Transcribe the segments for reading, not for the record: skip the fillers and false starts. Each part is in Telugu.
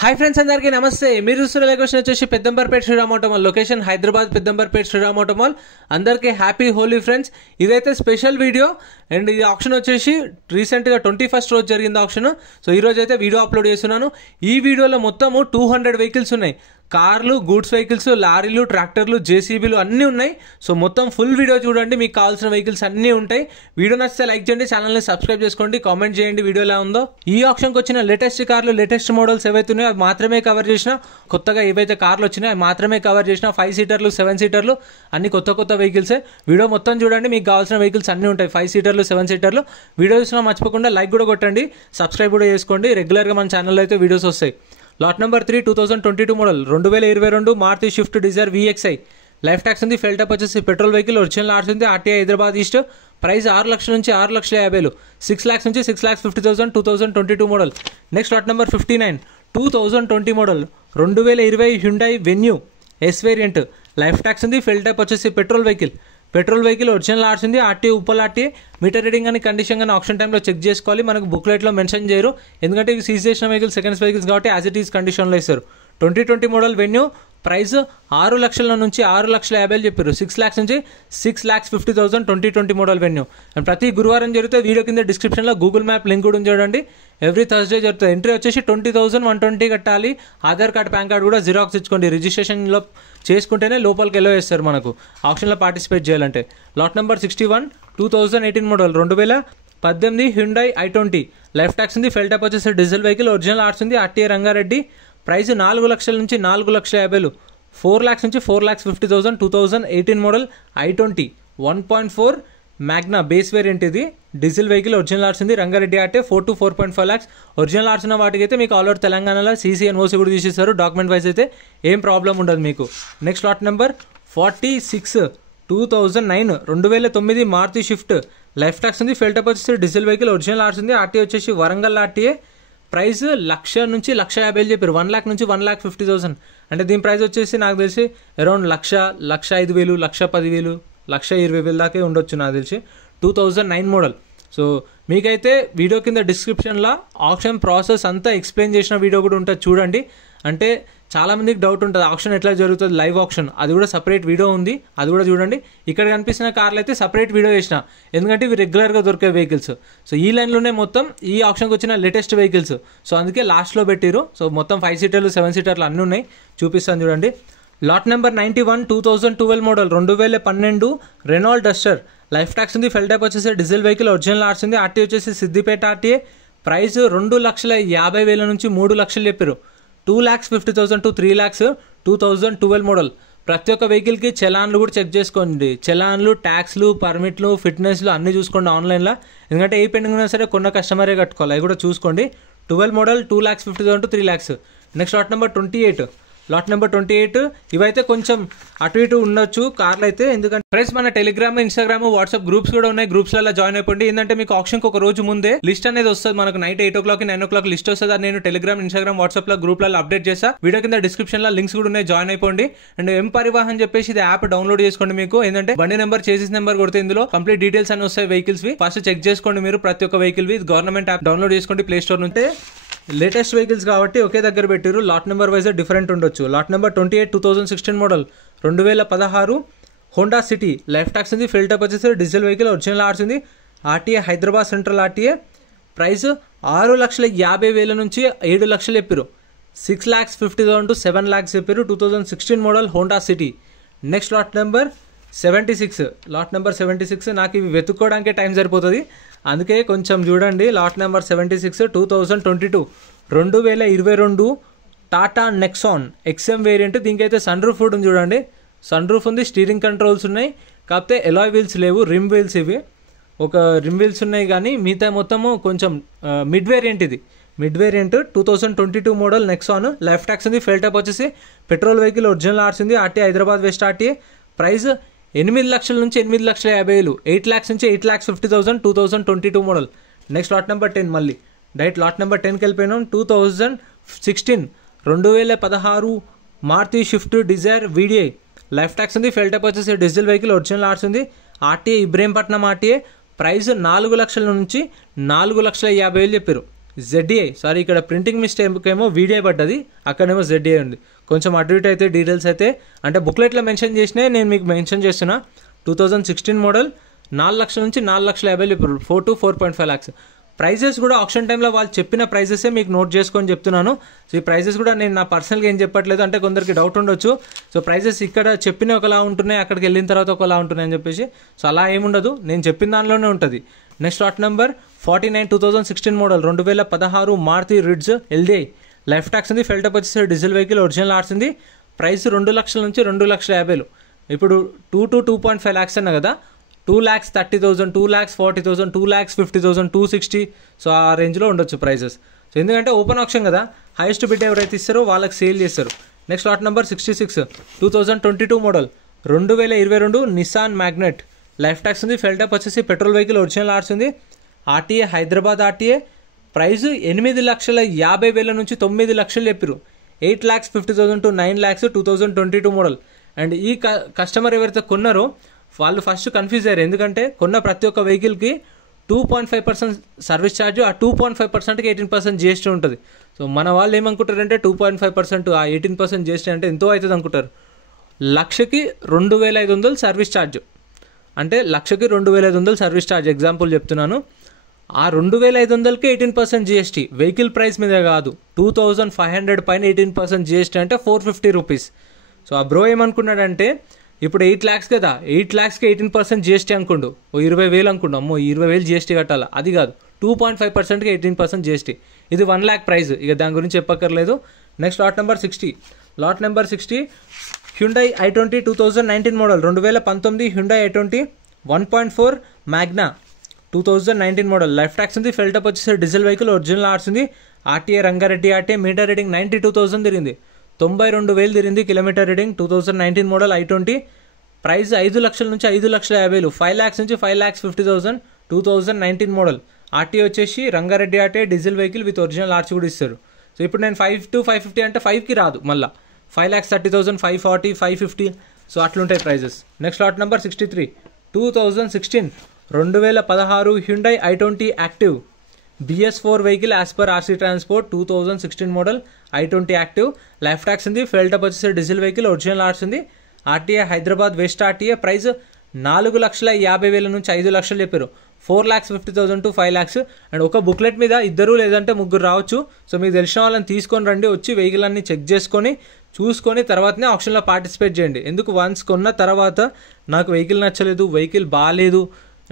హాయ్ ఫ్రెండ్స్, అందరికీ నమస్తే. మీరు చూస్తున్న లొకేషన్ వచ్చేసి Peddamberpet Shriram auto mall. Location Hyderabad Peddamberpet Shriram auto mall. అందరికీ హ్యాపీ హోలీ ఫ్రెండ్స్. ఇదైతే స్పెషల్ వీడియో అండ్ ఈ ఆప్షన్ వచ్చేసి రీసెంట్గా 21st రోజు జరిగింది ఆప్షన్. సో ఈ రోజు అయితే వీడియో అప్లోడ్ చేస్తున్నాను. ఈ వీడియోలో మొత్తము 200 వెహికల్స్ ఉన్నాయి. కార్లు, గూడ్స్ వెహికల్స్, లారీలు, ట్రాక్టర్లు, జేసీబీలు అన్నీ ఉన్నాయి. సో మొత్తం ఫుల్ వీడియో చూడండి, మీకు కావాల్సిన వెహికల్స్ అన్నీ ఉంటాయి. వీడియో నచ్చితే లైక్ చేయండి, ఛానల్ని సబ్స్క్రైబ్ చేసుకోండి, కామెంట్ చేయండి వీడియో ఎలా ఉందో. ఈ ఆప్షన్కి వచ్చిన లేటెస్ట్ కార్లు, లేటెస్ట్ మోడల్స్ ఏవైతే ఉన్నాయో అవి మాత్రమే కవర్ చేసిన. కొత్తగా ఏవైతే కార్లు వచ్చినాయో అవి మాత్రమే కవర్ చేసిన. 5 సీటర్లు, 7 సీటర్లు అన్ని కొత్త వెహికల్సే. వీడియో మొత్తం చూడండి, మీకు కావాల్సిన వెహికల్స్ అన్నీ ఉంటాయి. 5 సీటర్లు, 7 సీటర్లు. వీడియో చూసినా మర్చిపోకుండా లైక్ కూడా కొట్టండి, సబ్స్క్రైబ్ కూడా చేసుకోండి. రెగ్యులర్గా మన ఛానల్లో అయితే వీడియోస్ వస్తాయి. Lot number 3 2022 model 2022 Maruti shift Dzire VXI. Life tax ఉంది, ఫెల్ టాప్ వచ్చేసి పెట్రోల్ వెహికల్, ఒరిజినల్ ఆర్స్ ఉంది, RTI హైదరాబాద్ ఈస్ట్. ప్రైస్ 6 లక్షల నుంచి 6,50,000, 6 lakhs నుంచి 6,50,000, 2022 model. Next lot number 59 2020 model 2020 Hyundai venue yes variant. Life tax ఉంది, ఫెల్ టాప్ వచ్చేసి పెట్రోల్ వెహికల్, ఒరిజినల్ ఆర్స్ ఉంది, RTI Uppal RTI. Meter reading అని కండిషన్ కానీ ఆప్షన్ టైంలో చెక్ చేసుకోవాలి. మనకు బుక్లెట్లో మెన్షన్ చేయరు, ఎందుకంటే ఇవి సీజ్ చేసిన వెహికల్స్, సెకండ్స్ వెహికల్స్ కాబట్టి యాజ్ ఇట్ ఈస్ కండిషన్లో ఇస్తారు. 2020 మోడల్ వెన్యూ. ప్రైస్ 6 లక్షల నుంచి 6,50,000 చెప్పారు. 6 lakhs నుంచి 6,50,000 2020 మోడల్ వెన్యూ. అండ్ ప్రతి గురువారం జరిగితే వీడియో కింద డిస్క్రిప్షన్లో గూగుల్ మ్యాప్ లింక్ కూడా చూడండి. ఎవ్రీ థర్స్డే జరుగుతుంది. ఎంట్రీ వచ్చేసి 20,120 కట్టాలి. ఆధార్ కార్డ్, పాన్ కార్డ్ కూడా జిరాక్స్ ఇచ్చుకోండి. రిజిస్ట్రేషన్లో చేసుకుంటేనే లోపలికి ఎలో చేస్తారు మనకు ఆప్షన్లో పార్టిసిపేట్ చేయాలంటే. Lot number 61 2018 model 2018 Hyundai i20. Life tax ఉంది, ఫెల్ టాప్ వచ్చేసి డీజిల్ వెహికల్, ఒరిజినల్ ఆర్ట్స్ ఉంది, RTI రంగారెడ్డి. ప్రైస్ 4 లక్షల నుంచి 4,50,000, 4 lakhs నుంచి 4,50,000, 2018 model i20 1.4 Magna base variant. ఇది డీజిల్ వెహికల్, ఒరిజినల్ ఆర్ట్స్ ఉంది, Rangareddy RTI 4 to 4.5 lakhs. Original RC ఉన్న వాటికి అయితే మీకు ఆల్ ఓవర్ తెలంగాణలో CC NOC కూడా తీసేస్తారు. డాక్యుమెంట్ వైజ్ అయితే ఏం ప్రాబ్లం ఉండదు మీకు. Next lot number 46 2009 2009 Maruti swift. Life tax ఉంది, ఫెల్ టాప్ వచ్చేసి డీజిల్ వెహికల్, ఒరిజినల్ ఆర్ట్స్ ఉంది, RTI వచ్చేసి వరంగల్ RTI. ప్రైస్ 1,00,000 నుంచి 1,50,000 చెప్పారు. 1 lakh నుంచి 1,50,000. అంటే దీని ప్రైస్ వచ్చేసి నాకు తెలిసి అరౌండ్ 1,00,000, 1,05,000, 1,10,000, 1,20,000 దాకే ఉండొచ్చు నాకు తెలిసి. 2009 మోడల్. సో మీకైతే వీడియో కింద డిస్క్రిప్షన్లో ఆప్షన్ ప్రాసెస్ అంతా ఎక్స్ప్లెయిన్ చేసిన వీడియో కూడా ఉంటుంది, చూడండి. అంటే చాలామందికి డౌట్ ఉంటుంది ఆప్షన్ ఎట్లా జరుగుతుంది, లైవ్ ఆప్షన్, అది కూడా సపరేట్ వీడియో ఉంది, అది కూడా చూడండి. ఇక్కడ కనిపిస్తున్న కార్లు అయితే సపరేట్ వీడియో చేసిన, ఎందుకంటే ఇవి రెగ్యులర్గా దొరికే వెహికల్స్. సో ఈ లైన్లోనే మొత్తం ఈ ఆప్షన్కి వచ్చిన లేటెస్ట్ వెహికల్స్. సో అందుకే లాస్ట్లో పెట్టిరు. సో మొత్తం 5 సీటర్లు, 7 సీటర్లు అన్నీ ఉన్నాయి, చూపిస్తాను చూడండి. Lot number 91 2012 model 2012 Renault Duster. Life tax ఉంది, ఫెల్ టాప్ వచ్చేసి డీజిల్ వెహికల్, ఒరిజినల్ ఆర్ట్స్ ఉంది, RTI వచ్చేసి సిద్దిపేట RTI. ప్రైస్ 2,50,000 నుంచి 3 లక్షలు చెప్పారు. 2,50,000 to 3 lakhs 2012 మోడల్. ప్రతి ఒక్క వెహికల్కి చలాన్లు కూడా చెక్ చేసుకోండి. చలాన్లు, ట్యాక్స్లు, పర్మిట్లు, ఫిట్నెస్లు అన్నీ చూసుకోండి ఆన్లైన్లో, ఎందుకంటే ఏ పెండింగ్ ఉన్నా సరే కొన్న కస్టమరే కట్టుకోవాలి, అవి కూడా చూసుకోండి. 12 model 2,50,000 to 3 lakhs. Next lot number 28 ఇవైతే కొంచెం అటు ఇటు ఉండొచ్చు కార్లు అయితే, ఎందుకంటే ఫ్రెండ్స్ మన టెలిగ్రామ్, ఇన్స్టాగ్రామ్, వాట్సాప్ గ్రూప్స్ కూడా ఉన్నాయి. గ్రూప్స్లలో జాయిన్ అయిపోండి. ఏంటంటే మీకు ఆప్షన్కి ఒక రోజు ముందే లిస్ట్ అనేది వస్తుంది. మనకు నైట్ 8 o'clock 9 o'clock లిస్ట్ వస్తుంది. అది నేను టెలిగ్రామ్, ఇన్స్టాగ్రామ్, వాట్సాప్ లో గ్రూప్లలో అప్డేట్ చేస్తా. వీడియో కింద డిస్క్రిప్షన్ లో లింక్స్ కూడా ఉన్నాయి, జాయిన్ అయిపోండి. అండ్ ఎం పరివాహన్ చెప్పేసి ఇది యాప్ డౌన్లోడ్ చేసుకోండి. మీకు ఏంటంటే బండి నెంబర్, చేసిస్ నెంబర్ కొడితే ఇందులో కంప్లీట్ డీటెయిల్స్ అని వస్తాయి వెహికల్స్ వి. ఫస్ట్ చెక్ చేసుకోండి మీరు ప్రతి ఒక్క వెహికల్ వి. గవర్నమెంట్ యాప్ డౌన్లోడ్ చేసుకోండి ప్లే స్టోర్ నుంచి. లేటెస్ట్ వెహికల్స్ కాబట్టి ఒకే దగ్గర పెట్టారు. లాట్ నెంబర్ వైజ్ డిఫరెంట్ ఉండొచ్చు. Lot number 28 2016 model 2016 Honda City. Life tax ఉంది, ఫెల్ టాప్ వచ్చేసి డీజిల్ వెహికల్, ఒరిజినల్ ఆర్ట్స్ ఉంది, RTI Hyderabad central RTI. Price 6,50,000 నుంచి 7 లక్షలు చెప్పారు. 6,50,000 to 7 lakhs చెప్పారు. 2016 model Honda city. Next lot number 76 నాకు ఇవి వెతుక్కోవడానికే టైం సరిపోతుంది, అందుకే కొంచెం చూడండి. Lot number 76 2022 Tata Nexon XM variant. దీనికైతే సన్ రూఫ్ ఉంది చూడండి, సన్ రూఫ్ ఉంది, స్టీరింగ్ కంట్రోల్స్ ఉన్నాయి, కాకపోతే ఎలాయ్ వీల్స్ లేవు, రిమ్ వీల్స్. ఇవి ఒక రిమ్ వీల్స్ ఉన్నాయి కానీ మిగతా మొత్తము కొంచెం మిడ్ వేరియంట్. ఇది mid variant 2022 model Nexon. Life tax ఉంది, ఫెల్ టాప్ వచ్చేసి పెట్రోల్ వెహికల్, ఒరిజినల్ ఆర్ట్స్ ఉంది, RTI Hyderabad west RTI. Price 8 లక్షల నుంచి 8,50,000, 8 lakhs నుంచి 8,50,000 2022 మోడల్. నెక్స్ట్ లాట్ నెంబర్ 10 మళ్ళీ డైరెక్ట్ లాట్ నెంబర్ 10కి వెళ్ళిపోయినాం. 2016 Maruti shift Dzire VDI. Life tax ఉంది, ఫెల్ టాప్ వచ్చేసి డీజిల్ వెహికల్, ఒరిజినల్ ఆర్ట్స్ ఉంది, RTI ఇబ్రహీంపట్నం RTI. ప్రైస్ 4 లక్షల నుంచి 4,50,000 చెప్పారు. ZDI, సారీ ఇక్కడ ప్రింటింగ్ మిస్టేక్ ఏమో VDI పడ్డది, అక్కడేమో ZDI ఉంది. కొంచెం అటు ఇటు అయితే డీటెయిల్స్ అయితే అంటే బుక్లెట్లో మెన్షన్ చేసినాయి, నేను మీకు మెన్షన్ చేస్తున్నా. 2016 మోడల్ 4 లక్షల నుంచి 4,50,000 ఇప్పుడు 4 to 4.5 lakhs. ప్రైజెస్ కూడా ఆప్షన్ టైంలో వాళ్ళు చెప్పిన ప్రైజెసే మీకు నోట్ చేసుకొని చెప్తున్నాను. సో ఈ ప్రైజెస్ కూడా నేను నా పర్సనల్గా ఏం చెప్పట్లేదు, అంటే కొందరికి డౌట్ ఉండొచ్చు. సో ప్రైజెస్ ఇక్కడ చెప్పిన ఒకలా ఉంటున్నాయి, అక్కడికి వెళ్ళిన తర్వాత ఒకలా ఉంటున్నాయి అని చెప్పేసి. సో అలా ఏముండదు, నేను చెప్పిన దానిలోనే ఉంటుంది. Next lot number 49 2016 model 2016 Maruti Ritz LDI. Life tax ఉంది, ఫెల్టప్ వచ్చేసి డీజిల్ వెహికల్, ఒరిజినల్ ఆర్ట్స్ ఉంది. ప్రైస్ 2 లక్షల నుంచి 2,50,000. ఇప్పుడు 2 to 2.5 lakhs అన్న కదా, 2,30,000, 2,40,000, 2,50,000, 260. సో ఆ రేంజ్లో ఉండొచ్చు ప్రైజెస్. సో ఎందుకంటే ఓపెన్ ఆప్షన్ కదా, హైయెస్ట్ బిడ్ ఎవరైతే ఇస్తారో వాళ్ళకి సేల్ చేస్తారు. Next lot number 66 2022 model 2022 Nissan Magnite. Life tax ఉంది, ఫెల్టప్ వచ్చేసి పెట్రోల్ వెహికల్, ఒరిజినల్ ఆర్ట్స్ ఉంది. RTA Hyderabad RTA. ప్రైస్ 8,50,000 నుంచి 9 లక్షలు చెప్పారు. 8,50,000 to 9 lakhs 2022 మోడల్. అండ్ ఈ కస్టమర్ ఎవరైతే కొన్నారో వాళ్ళు ఫస్ట్ కన్ఫ్యూజ్ అయ్యారు, ఎందుకంటే కొన్న ప్రతి ఒక్క వెహికల్కి 2.5% సర్వీస్ ఛార్జ్, ఆ 2.5%కి 18% GST ఉంటుంది. సో మన వాళ్ళు ఏమనుకుంటారంటే 2.5% ఆ 18% GST అంటే ఎంతో అవుతుంది అనుకుంటారు. లక్షకి 2,500 సర్వీస్ ఛార్జ్, అంటే లక్షకి 2,500 సర్వీస్ ఛార్జ్ ఎగ్జాంపుల్ చెప్తున్నాను. ఆ 2,500కి 18% GST వెహికల్ ప్రైస్ మీద కాదు, 2,500 పైన 18% GST అంటే 450 రూపీస్. సో ఆ బ్రో ఏమనుకున్నాడంటే ఇప్పుడు 8 lakhs కదా, 8 lakhsకి 18% GST అనుకోండు, 20,000 అనుకోండు, అమ్మో 20,000 GST కట్టాలా, అది కాదు, 2.5%కి 18% GST. ఇది 1 lakh ప్రైస్, ఇక దాని గురించి చెప్పక్కర్లేదు. Next lot number 60 Hyundai i20 2019 model 2019 Hyundai i20 1.4 Magna 2019 model. Life tax ఉంది, ఫెల్టప్ వచ్చేసి డీజిల్ వెహికల్, ఒరిజినల్ ఆర్ట్స్ ఉంది. RTA Rangareddy RTA. Meter reading 92,000 తిరిగింది, 92,000 తిరిగింది kilometre reading. 2019 model i20. Price 5 లక్షల నుంచి 5,50,000, 5 lakhs నుంచి 5,50,000. 2019 మోడల్. RTA వచ్చేసి Rangareddy RTA diesel vehicle with original RC కూడా ఇస్తారు. సో ఇప్పుడు నేను 5 to 550 అంటే 5కి రాదు, మళ్ళీ 5,30,000, 540, 550. సో అట్లుంటాయి prices. Next lot number 63 2016 2016 Hyundai i20 active BS4 vehicle as per RC transport. 2016 model i20 active. Life tax ఉంది, ఫెల్టప్ వచ్చేసి డీజిల్ వెహికల్, ఒరిజినల్ ఆర్ట్స్ ఉంది. RTA Hyderabad west RTA. Price 4,50,000 నుంచి 5 లక్షలు చెప్పారు, 4,50,000 to 5 lakhs. అండ్ ఒక బుక్లెట్ మీద 2 లేదంటే 3 రావచ్చు. సో మీకు తెలిసిన వాళ్ళని తీసుకొని రండి, వచ్చి వెహికల్ అన్ని చెక్ చేసుకొని చూసుకొని తర్వాతనే ఆప్షన్లో పార్టిసిపేట్ చేయండి. ఎందుకు వన్స్ కొన్న తర్వాత నాకు వెహికల్ నచ్చలేదు, వెహికల్ బాగాలేదు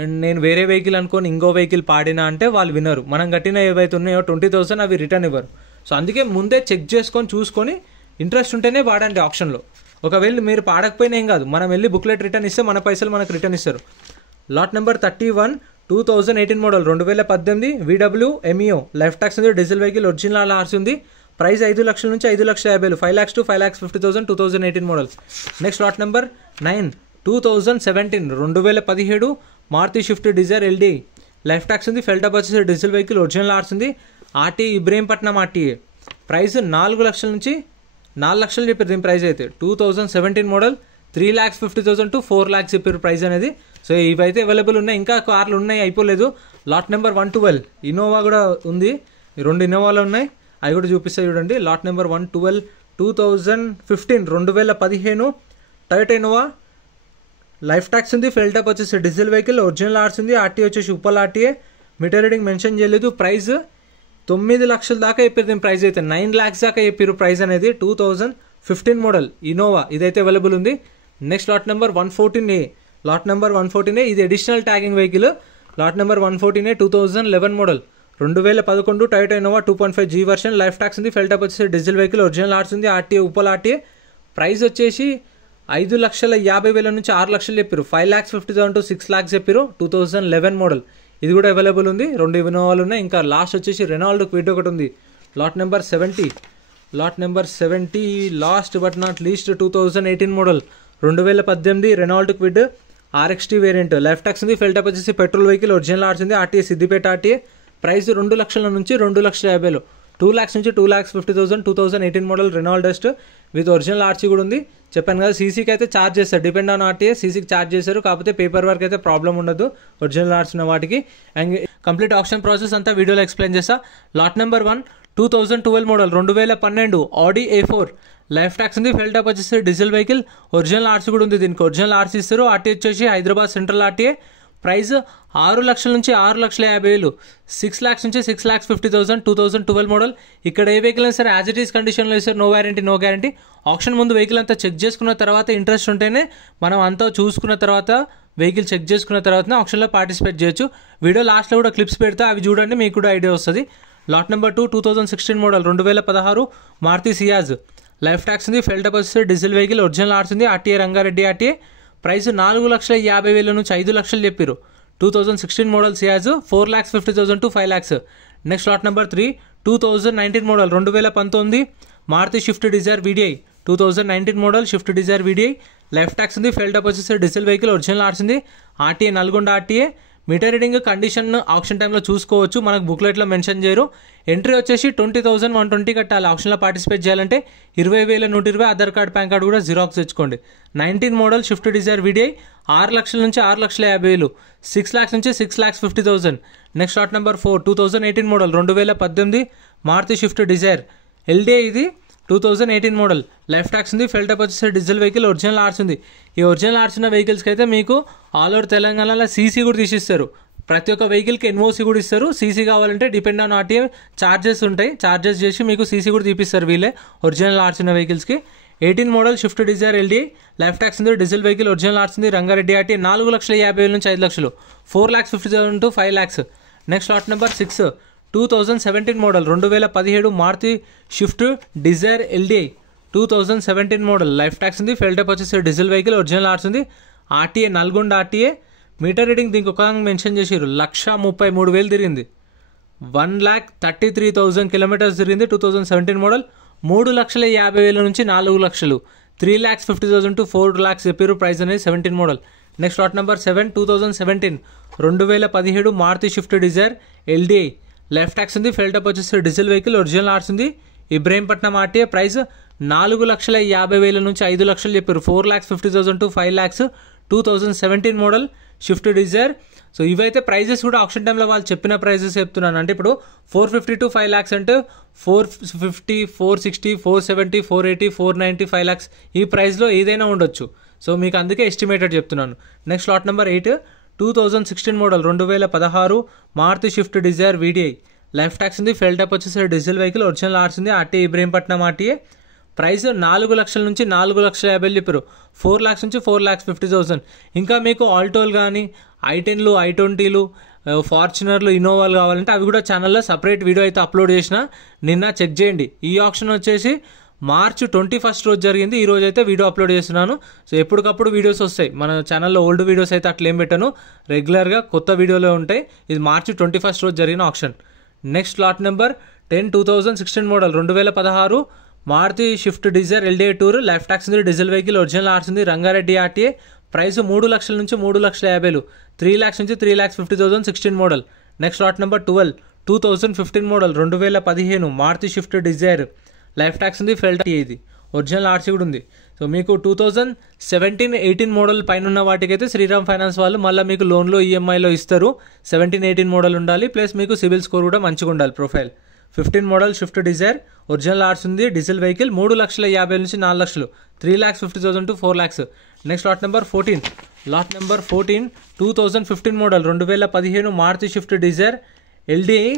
అండ్ నేను వేరే వెహికల్ అనుకొని ఇంకో వెహికల్ పాడినా అంటే వాళ్ళు వినరు. మనం కట్టిన ఏవైతే ఉన్నాయో 20,000 అవి రిటర్న్ ఇవ్వరు. సో అందుకే ముందే చెక్ చేసుకొని చూసుకొని ఇంట్రెస్ట్ ఉంటేనే వాడండి ఆప్షన్లో. ఒకవేళ మీరు పాడకపోయినా ఏం కాదు, మనం వెళ్ళి బుక్లెట్ రిటర్న్ ఇస్తే మన పైసలు మనకు రిటర్న్ ఇస్తారు. Lot number 31 2018 model 2018 VW MEO. Life tax ఉంది, డీజిల్ వెహికల్, ఒరిజినల్ ఆర్ట్స్ ఉంది. ప్రైస్ 5 లక్షల నుంచి 5,50,000, 5 lakhs to 5,50,000. 2018 model. Next lot number 9 2017 2017 Maruti shift Dzire LDI. Life tax ఉంది, ఫెల్టప్ వచ్చేసి డీజిల్ వెహికల్, ఒరిజినల్ ఆర్ట్స్ ఉంది. RTA Ibrahimpatnam RTA. ప్రైస్ 4 లక్షల నుంచి 4 లక్షలు చెప్పారు దీని ప్రైస్ అయితే. 2017 మోడల్ 3,50,000 to 4 lakhs చెప్పారు ప్రైస్ అనేది. సో ఇవైతే అవైలబుల్ ఉన్నాయి, ఇంకా కార్లు ఉన్నాయి, అయిపోలేదు. లాట్ నెంబర్ 112 ఇన్నోవా కూడా ఉంది, 2 ఇన్నోవాలు ఉన్నాయి, అవి కూడా చూపిస్తాయి చూడండి. Lot number 112 2015 2015 Toyota Innova. Life tax ఉంది, ఫెల్టప్ వచ్చేసి డీజిల్ వెహికల్, ఒరిజినల్ ఆర్ట్స్ ఉంది. RTA వచ్చేసి Uppal RTA. Meter reading mention చేయలేదు. ప్రైస్ 9 లక్షల దాకా చెప్పారు దీని ప్రైస్ అయితే, 9 lakhs దాకా చెప్పారు ప్రైస్ అనేది. 2015 మోడల్ ఇన్నోవా ఇదైతే అవైలబుల్ ఉంది. Next lot number 114A. Lot number 114A ఇది additional tagging vehicle. Lot number 114A 2011 model 2011 Toyota Innova 2.5 G version. Life tax ఉంది, ఫెల్టప్ వచ్చేసి డీజిల్ వెహికల్, ఒరిజినల్ ఆర్ట్స్ ఉంది. RTA Uppal RTA. ప్రైస్ వచ్చేసి 5,50,000 నుంచి 6 లక్షలు చెప్పారు, 5,50,000 to 6 lakhs చెప్పారు. 2011 మోడల్ ఇది కూడా అవైలబుల్ ఉంది. 2 ఇన్నోవాలు ఉన్నాయి. ఇంకా లాస్ట్ వచ్చేసి రెనాల్డ్ క్విడ్ ఒకటి ఉంది. Lot number 70 last but not least 2018 model 2018 Renault Kwid RXT variant. Life tax ఉంది, ఫెల్టప్ వచ్చేసి పెట్రోల్ వెహికల్, ఒరిజినల్ ఆర్ట్స్ ఉంది. RTA Siddipet RTA. ప్రైస్ 2 లక్షల నుంచి 2,50,000, 2 lakhs నుంచి 2,50,000. 2018 model Renault Duster with original RC కూడా ఉంది. చెప్పాను కదా సీసీకి అయితే ఛార్జ్ చేస్తారు, డిపెండ్ ఆన్ ఆర్టీఏ సీసీకి ఛార్జ్ చేస్తారు. కాకపోతే పేపర్ వర్క్ అయితే ప్రాబ్లం ఉండదు ఒరిజినల్ ఆర్సీ ఉన్న వాటికి. అండ్ కంప్లీట్ ఆప్షన్ ప్రాసెస్ అంతా వీడియోలో ఎక్స్ప్లెయిన్ చేస్తా. లాట్ నెంబర్ 1 2012 మోడల్ 2012 ఆడి A4 లైఫ్ ట్యాక్స్ ఉంది. ఫెల్ టాప్ వచ్చేసి డీజిల్ వెహికల్, ఒరిజినల్ ఆర్సీ కూడా ఉంది. దీనికి ఒరిజినల్ ఆర్సీ ఇస్తారు. ఆర్టీఏ వచ్చేసి హైదరాబాద్ సెంట్రల్ ఆర్టీఏ. ప్రైస్ 6 లక్షల నుంచి 6,50,000, 6 lakhs నుంచి 6,50,000 2012 మోడల్. ఇక్కడ ఏ వెహికల్ అయినా సరే యాజ్ ఇట్ ఈస్ కండిషన్లో ఇస్తారు, no warranty no guarantee. Auction ముందు వెహికల్ అంతా చెక్ చేసుకున్న తర్వాత ఇంట్రెస్ట్ ఉంటేనే మనం అంతా చూసుకున్న తర్వాత వెహికల్ చెక్ చేసుకున్న తర్వాతనే ఆప్షన్లో పార్టిసిపేట్ చేయొచ్చు. వీడియో లాస్ట్లో కూడా క్లిప్స్ పెడతా, అవి చూడండి మీకు కూడా ఐడియా వస్తుంది. Lot number 2 2016 model 2016 Maruti Ciaz life tax ఉంది. ఫెల్ టాప్ వచ్చేసి డీజిల్ వెహికల్, ఒరిజినల్ ఆర్సీ ఉంది. RTA Rangareddy RTA. ప్రైస్ 4,50,000 నుంచి 5 లక్షలు చెప్పారు. 2016 model Ciaz 4,50,000 to 5 lakhs. Next lot number 3 2019 model 2019 Maruti shift Dzire VDI 2019 model shift Dzire VDI life tax ఉంది. ఫెల్ టాప్ వచ్చేసి డీజిల్ వెహికల్, ఒరిజినల్ ఆర్సీ ఉంది. RTA Nalgonda RTA. Meter reading condition option టైంలో చూసుకోవచ్చు, మనకు బుక్లెట్లో మెన్షన్ చేయరు. ఎంట్రీ వచ్చేసి 20,120 కట్టాలి. ఆప్షన్లో పార్టిసిపేట్ చేయాలంటే 20,120. ఆధార్ కార్డ్ పాన్ కార్డ్ కూడా జిరాక్స్ తెచ్చుకోండి. 19 మోడల్ షిఫ్ట్ డిజైర్ VDI 6 లక్షల నుంచి 6,50,000, 6 lakhs నుంచి 6,50,000. Next lot number 4 2018 model 2018 Maruti shift Dzire LDI ఇది 2018 మోడల్ లైఫ్ ట్యాక్స్ ఉంది. ఫెల్ టాప్ వచ్చేసి డీజిల్ వెహికల్, ఒరిజినల్ ఆర్సీ ఉంది. ఈ ఒరిజినల్ ఆర్సీ ఉన్న వెహికల్స్కి అయితే మీకు ఆల్ ఓవర్ తెలంగాణలో సీసీ కూడా తీసిస్తారు. ప్రతి ఒక్క వెహికల్కి NOC కూడా ఇస్తారు. సీసీ కావాలంటే డిపెండ్ ఆన్ ఆర్టీఏ ఛార్జెస్ ఉంటాయి, ఛార్జెస్ చేసి మీకు సీసీ కూడా తీపిస్తారు వీళ్ళే ఒరిజినల్ ఆర్సీ ఉన్న వెహికల్స్కి. 18 model shift Dzire LDI life tax ఉంది. డీజిల్ వెహికల్, ఒరిజినల్ ఆర్సీ ఉంది. రంగారెడ్డి ఆర్టీఏ 4,50,000 నుంచి 5 లక్షలు, 4,50,000 to 5 lakhs. Next lot number 6 2017 model 2017 Maruti shift Dzire LDI 2017 model life tax ఉంది. ఫెల్ టాప్ వచ్చేసి డీజిల్ వెహికల్, ఒరిజినల్ ఆర్సీ ఉంది. RTA Nalgonda RTA. Meter reading దీనికి ఒక మెన్షన్ చేసారు, 1,33,000 తిరిగింది. 1,33,000 కిలోమీటర్స్ తిరిగింది. 2017 మోడల్ 3,50,000 నుంచి 4 లక్షలు, 3,50,000 to 4 lakhs చెప్పారు ప్రైస్ అనేది 17 model. Next lot number 7 2017 2017 Maruti shift Dzire LDI life tax ఉంది. ఫెల్ టాప్ వచ్చేసి డీజిల్ వెహికల్, ఒరిజినల్ ఆర్సీ ఉంది. ఇబ్రహీంపట్నం ఆర్టీఏ. ప్రైస్ 4,50,000 నుంచి 5 లక్షలు చెప్పారు, 4,50,000 to 5 lakhs 2017 model shift Dzire. So ఇవైతే ప్రైజెస్ కూడా ఆప్షన్ టైంలో వాళ్ళు చెప్పిన ప్రైజెస్ చెప్తున్నాను. అంటే ఇప్పుడు 450 to 5 lakhs అంటే 450, 460, 470, 480, 490, 5 lakhs ఈ ప్రైస్లో ఏదైనా ఉండొచ్చు. సో మీకు అందుకే ఎస్టిమేటెడ్ చెప్తున్నాను. Next lot number 8 2016 model 2016 Maruti shift Dzire VDI life tax ఉంది. ఫెల్ టాప్ వచ్చేసి డీజిల్ వెహికల్, ఒరిజినల్ ఆర్సీ ఉంది. RTA Ibrahimpatnam RTA. ప్రైస్ 4 లక్షల నుంచి 4,50,000 చెప్పారు, 4 lakhs నుంచి 4,50,000. ఇంకా మీకు ఆల్టోలు కానీ i10లు, i20లు, ఫార్చునర్లు, ఇన్నోవాలు కావాలంటే అవి కూడా ఛానల్లో సపరేట్ వీడియో అయితే అప్లోడ్ చేసిన, నిన్న చెక్ చేయండి. ఈ ఆప్షన్ వచ్చేసి March 21 రోజు జరిగింది. ఈ రోజు అయితే వీడియో అప్లోడ్ చేస్తున్నాను. సో ఎప్పటికప్పుడు వీడియోస్ వస్తాయి మన ఛానల్లో. ఓల్డ్ వీడియోస్ అయితే అట్లా ఏం పెట్టాను, రెగ్యులర్గా కొత్త వీడియోలో ఉంటాయి. ఇది March 21 రోజు జరిగిన auction. Next lot number 10 2016 model 2016 Maruti shift Dzire LDI tour life tax ఉంది. డీజిల్ వెహికల్, ఒరిజినల్ ఆర్సీ ఉంది. రంగారెడ్డి ఆర్టీఏ. ప్రైస్ 3 లక్షల నుంచి 3,50,000, 3 lakhs నుంచి 3,50,000 16 model. Next lot number 12 2015 model 2015 Maruti shift Dzire life tax ఉంది. ఫెల్ టాప్ ఇది ఒరిజినల్ ఆర్సీ కూడా ఉంది. సో మీకు 2017-18 మోడల్ పైన ఉన్న వాటికైతే శ్రీరామ్ ఫైనాన్స్ వాళ్ళు మళ్ళీ మీకు లోన్లో EMIలో ఇస్తారు. 17-18 మోడల్ ఉండాలి, ప్లస్ మీకు సిబిల్ స్కోర్ కూడా మంచిగా ఉండాలి profile. 15 model shift Dzire original RC ఉంది. డీజిల్ వెహికల్ 3,50,000 నుంచి 4 లక్షలు, 3,50,000 to 4 lakhs. Next lot number 14 2015 model 2015 Maruti shift Dzire LDI.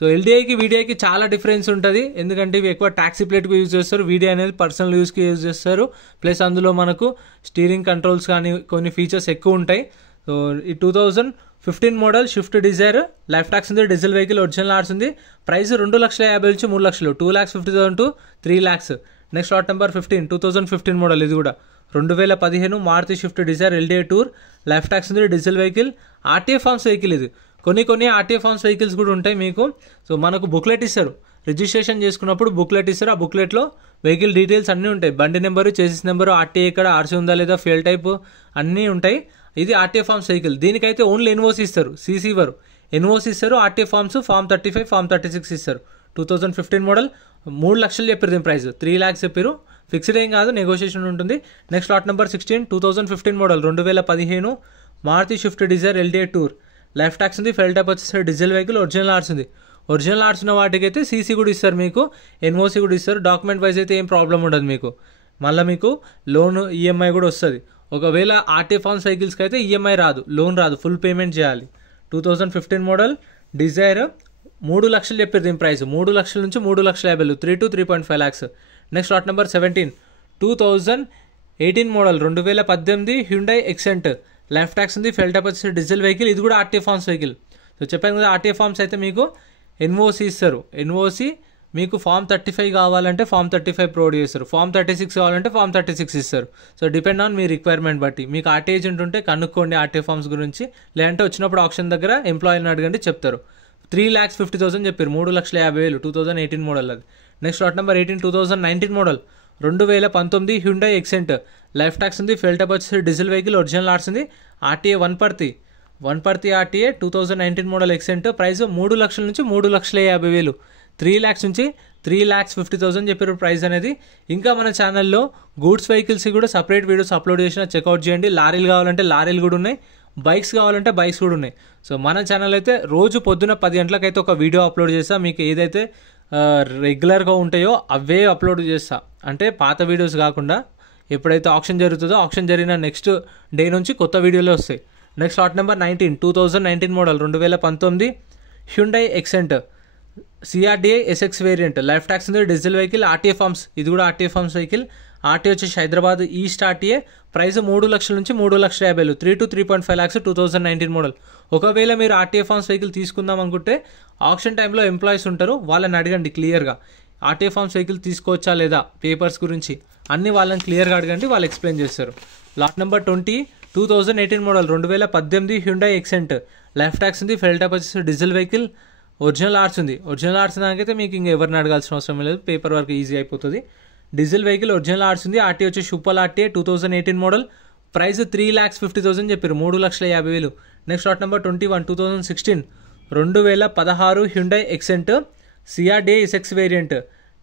So LDIకి VDIకి చాలా డిఫరెన్స్ ఉంటుంది, ఎందుకంటే ఇవి ఎక్కువ ట్యాక్సీ ప్లేట్కి యూజ్ చేస్తారు. VDI అనేది పర్సనల్ యూస్కి యూజ్ చేస్తారు. ప్లస్ అందులో మనకు స్టీరింగ్ కంట్రోల్స్ కానీ కొన్ని ఫీచర్స్ ఎక్కువ ఉంటాయి. సో ఈ 2015 model shift Dzire life tax ఉంది. డీజిల్ వెహికల్, ఒరిజినల్ ఆర్సీ ఉంది. ప్రైస్ 2,50,000 నుంచి 3 లక్షలు, 2,50,000 to 3 lakhs. Next lot number 15 2015 model ఇది కూడా 2015 Maruti shift Dzire LDI tour life tax ఉంది. Diesel vehicle, RTA forms vehicle ఇది. కొన్ని ఆర్టీఏ ఫార్మ్స్ వెహికల్స్ కూడా ఉంటాయి మీకు. సో మనకు బుక్లెట్ ఇస్తారు, రిజిస్ట్రేషన్ చేసుకున్నప్పుడు బుక్లెట్ ఇస్తారు. ఆ బుక్లెట్లో వెహికల్ డీటెయిల్స్ అన్నీ ఉంటాయి, బండి నెంబరు, చేసిస్ నెంబరు, ఆర్టీఏ ఎక్కడ, ఆర్సీ ఉందా లేదా, ఫ్యూయల్ టైప్ అన్నీ ఉంటాయి. ఇది ఆర్టీఏ ఫార్మ్స్ వెహికల్. దీనికైతే ఓన్లీ NOC ఇస్తారు, సీసీ ఇవ్వరు. NOC ఇస్తారు. ఆర్టీఏ ఫార్మ్స్ ఫార్మ్ 35, ఫార్మ్ 36 ఇస్తారు. 2015 మోడల్ 3 లక్షలు చెప్పారు దీని ప్రైస్, 3 lakhs చెప్పారు. ఫిక్స్డ్ ఏం కాదు, నెగోషియేషన్ ఉంటుంది. Next lot number 16 2015 model 2015 Maruti shift Dzire LDI Tour. Life tax ఉంది, ఫెయిల్ టైప్ వచ్చేసి డీజిల్ వెహికల్, ఒరిజినల్ ఆర్ట్స్ ఉంది. ఒరిజినల్ ఆర్ట్స్ ఉన్న వాటికి అయితే సీసీ కూడా ఇస్తారు, మీకు ఎన్ఓసీ కూడా ఇస్తారు. డాక్యుమెంట్ వైజ్ అయితే ఏం ప్రాబ్లం ఉండదు మీకు. మళ్ళీ మీకు లోన్ ఈఎంఐ కూడా వస్తుంది. ఒకవేళ ఆర్టీఏ ఫార్మ్ సైకిల్స్కి అయితే ఈఎంఐ రాదు, లోన్ రాదు, ఫుల్ పేమెంట్ చేయాలి. 2015 మోడల్ డిజైర్ 3 లక్షలు చెప్పారు దీని ప్రైస్. 3 లక్షల నుంచి 3,50,000, 3 to 3.5 lakhs. Next lot number 17 2018 model 2018 Hyundai Xcent. Life tax ఉంది, ఫెయిల్ టైప్ వచ్చేసి డీజిల్ వెహికల్, ఇది కూడా ఆర్టీఏ ఫార్మ్స్ వెహికల్. సో చెప్పాను కదా, ఆర్టీఏ ఫార్మ్స్ అయితే మీకు ఎన్ఓసి ఇస్తారు. ఎన్ఓసి మీకు ఫామ్ 35 కావాలంటే ఫామ్ 35 ప్రొవైడ్ చేస్తారు, ఫామ్ 36 కావాలంటే ఫామ్ 36 ఇస్తారు. సో డిపెండ్ ఆన్ మీ రిక్వైర్మెంట్ బట్టి. మీకు ఆర్టీఏ ఏజెంట్ ఉంటే కనుక్కోండి ఆర్టీఏ ఫార్మ్స్ గురించి, లేదంటే వచ్చినప్పుడు ఆప్షన్ దగ్గర ఎంప్లాయీని అడగండి, చెప్తారు. 3,50,000 చెప్పారు, 3,50,000 2018 మోడల్ అది. Next lot number 18 2019 model 2019 Hyundai Xcent. Life tax ఉంది, ఫెయిల్ టైప్ వచ్చేసి డీజిల్ వెహికల్, ఒరిజినల్ ఆర్ట్స్ ఉంది. RTA 1 RTA 2019 model Xcent. Price 3 లక్షల నుంచి 3,50,000, 3 lakhs నుంచి 3,50,000 చెప్పారు ప్రైస్ అనేది. ఇంకా మన ఛానల్లో గూడ్స్ వెహికల్స్ కూడా సపరేట్ వీడియోస్ అప్లోడ్ చేసిన, చెక్అవుట్ చేయండి. లారీలు కావాలంటే లారీలు కూడా ఉన్నాయి, బైక్స్ కావాలంటే బైక్స్ కూడా ఉన్నాయి. సో మన ఛానల్ అయితే రోజు పొద్దున 10 గంటలకైతే ఒక వీడియో అప్లోడ్ చేస్తా. మీకు ఏదైతే రెగ్యులర్గా ఉంటాయో అవే అప్లోడ్ చేస్తా, అంటే పాత వీడియోస్ కాకుండా. ఎప్పుడైతే ఆప్షన్ జరుగుతుందో ఆప్షన్ జరిగిన నెక్స్ట్ డే నుంచి కొత్త వీడియోలు వస్తాయి. Next lot number 19 2019 model 2019 Hyundai Xcent CRDi SX variant. Life tax ఉంది, డీజిల్ వెహికల్, ఆర్టీఏ ఫార్మ్స్, ఇది కూడా ఆర్టీఏ ఫార్మ్స్ వెహికల్. ఆర్టీఏ వచ్చేసి హైదరాబాద్ ఈస్ట్ ఆర్టీఏ. ప్రైస్ 3 లక్షల నుంచి 3,50,000, 3 to 3.5 lakhs 2019 మోడల్. ఒకవేళ మీరు ఆర్టీఏ ఫార్మ్స్ వెహికల్ తీసుకుందాం అనుకుంటే ఆప్షన్ టైంలో ఎంప్లాయీస్ ఉంటారు, వాళ్ళని అడగండి క్లియర్గా ఆర్టీఏ ఫార్మ్స్ వెహికల్ తీసుకోవచ్చా లేదా, పేపర్స్ గురించి అన్ని వాళ్ళని క్లియర్గా అడగండి, వాళ్ళు ఎక్స్ప్లెయిన్ చేస్తారు. Lot number 20 2018 model 2018 Hyundai Xcent. Life tax ఉంది, ఫెయిల్ టైప్ వచ్చేసి డీజిల్ వెహికల్, ఒరిజినల్ ఆర్ట్స్ ఉంది. ఒరిజినల్ ఆర్ట్స్ దానికైతే మీకు ఇంకా ఎవరిని అడగాల్సిన అవసరం లేదు, పేపర్ వర్క్ ఈజీ అయిపోతుంది. డీజిల్ వెహికల్, ఒరిజినల్ ఆర్ట్స్ ఉంది. ఆర్టీఏ వచ్చి సూపర్ ఆర్టీఏ 2018 మోడల్. ప్రైస్ 3,50,000 చెప్పారు, 3,50,000. Next lot number 21 2016 2016 Hyundai Xcent CRDi SX variant.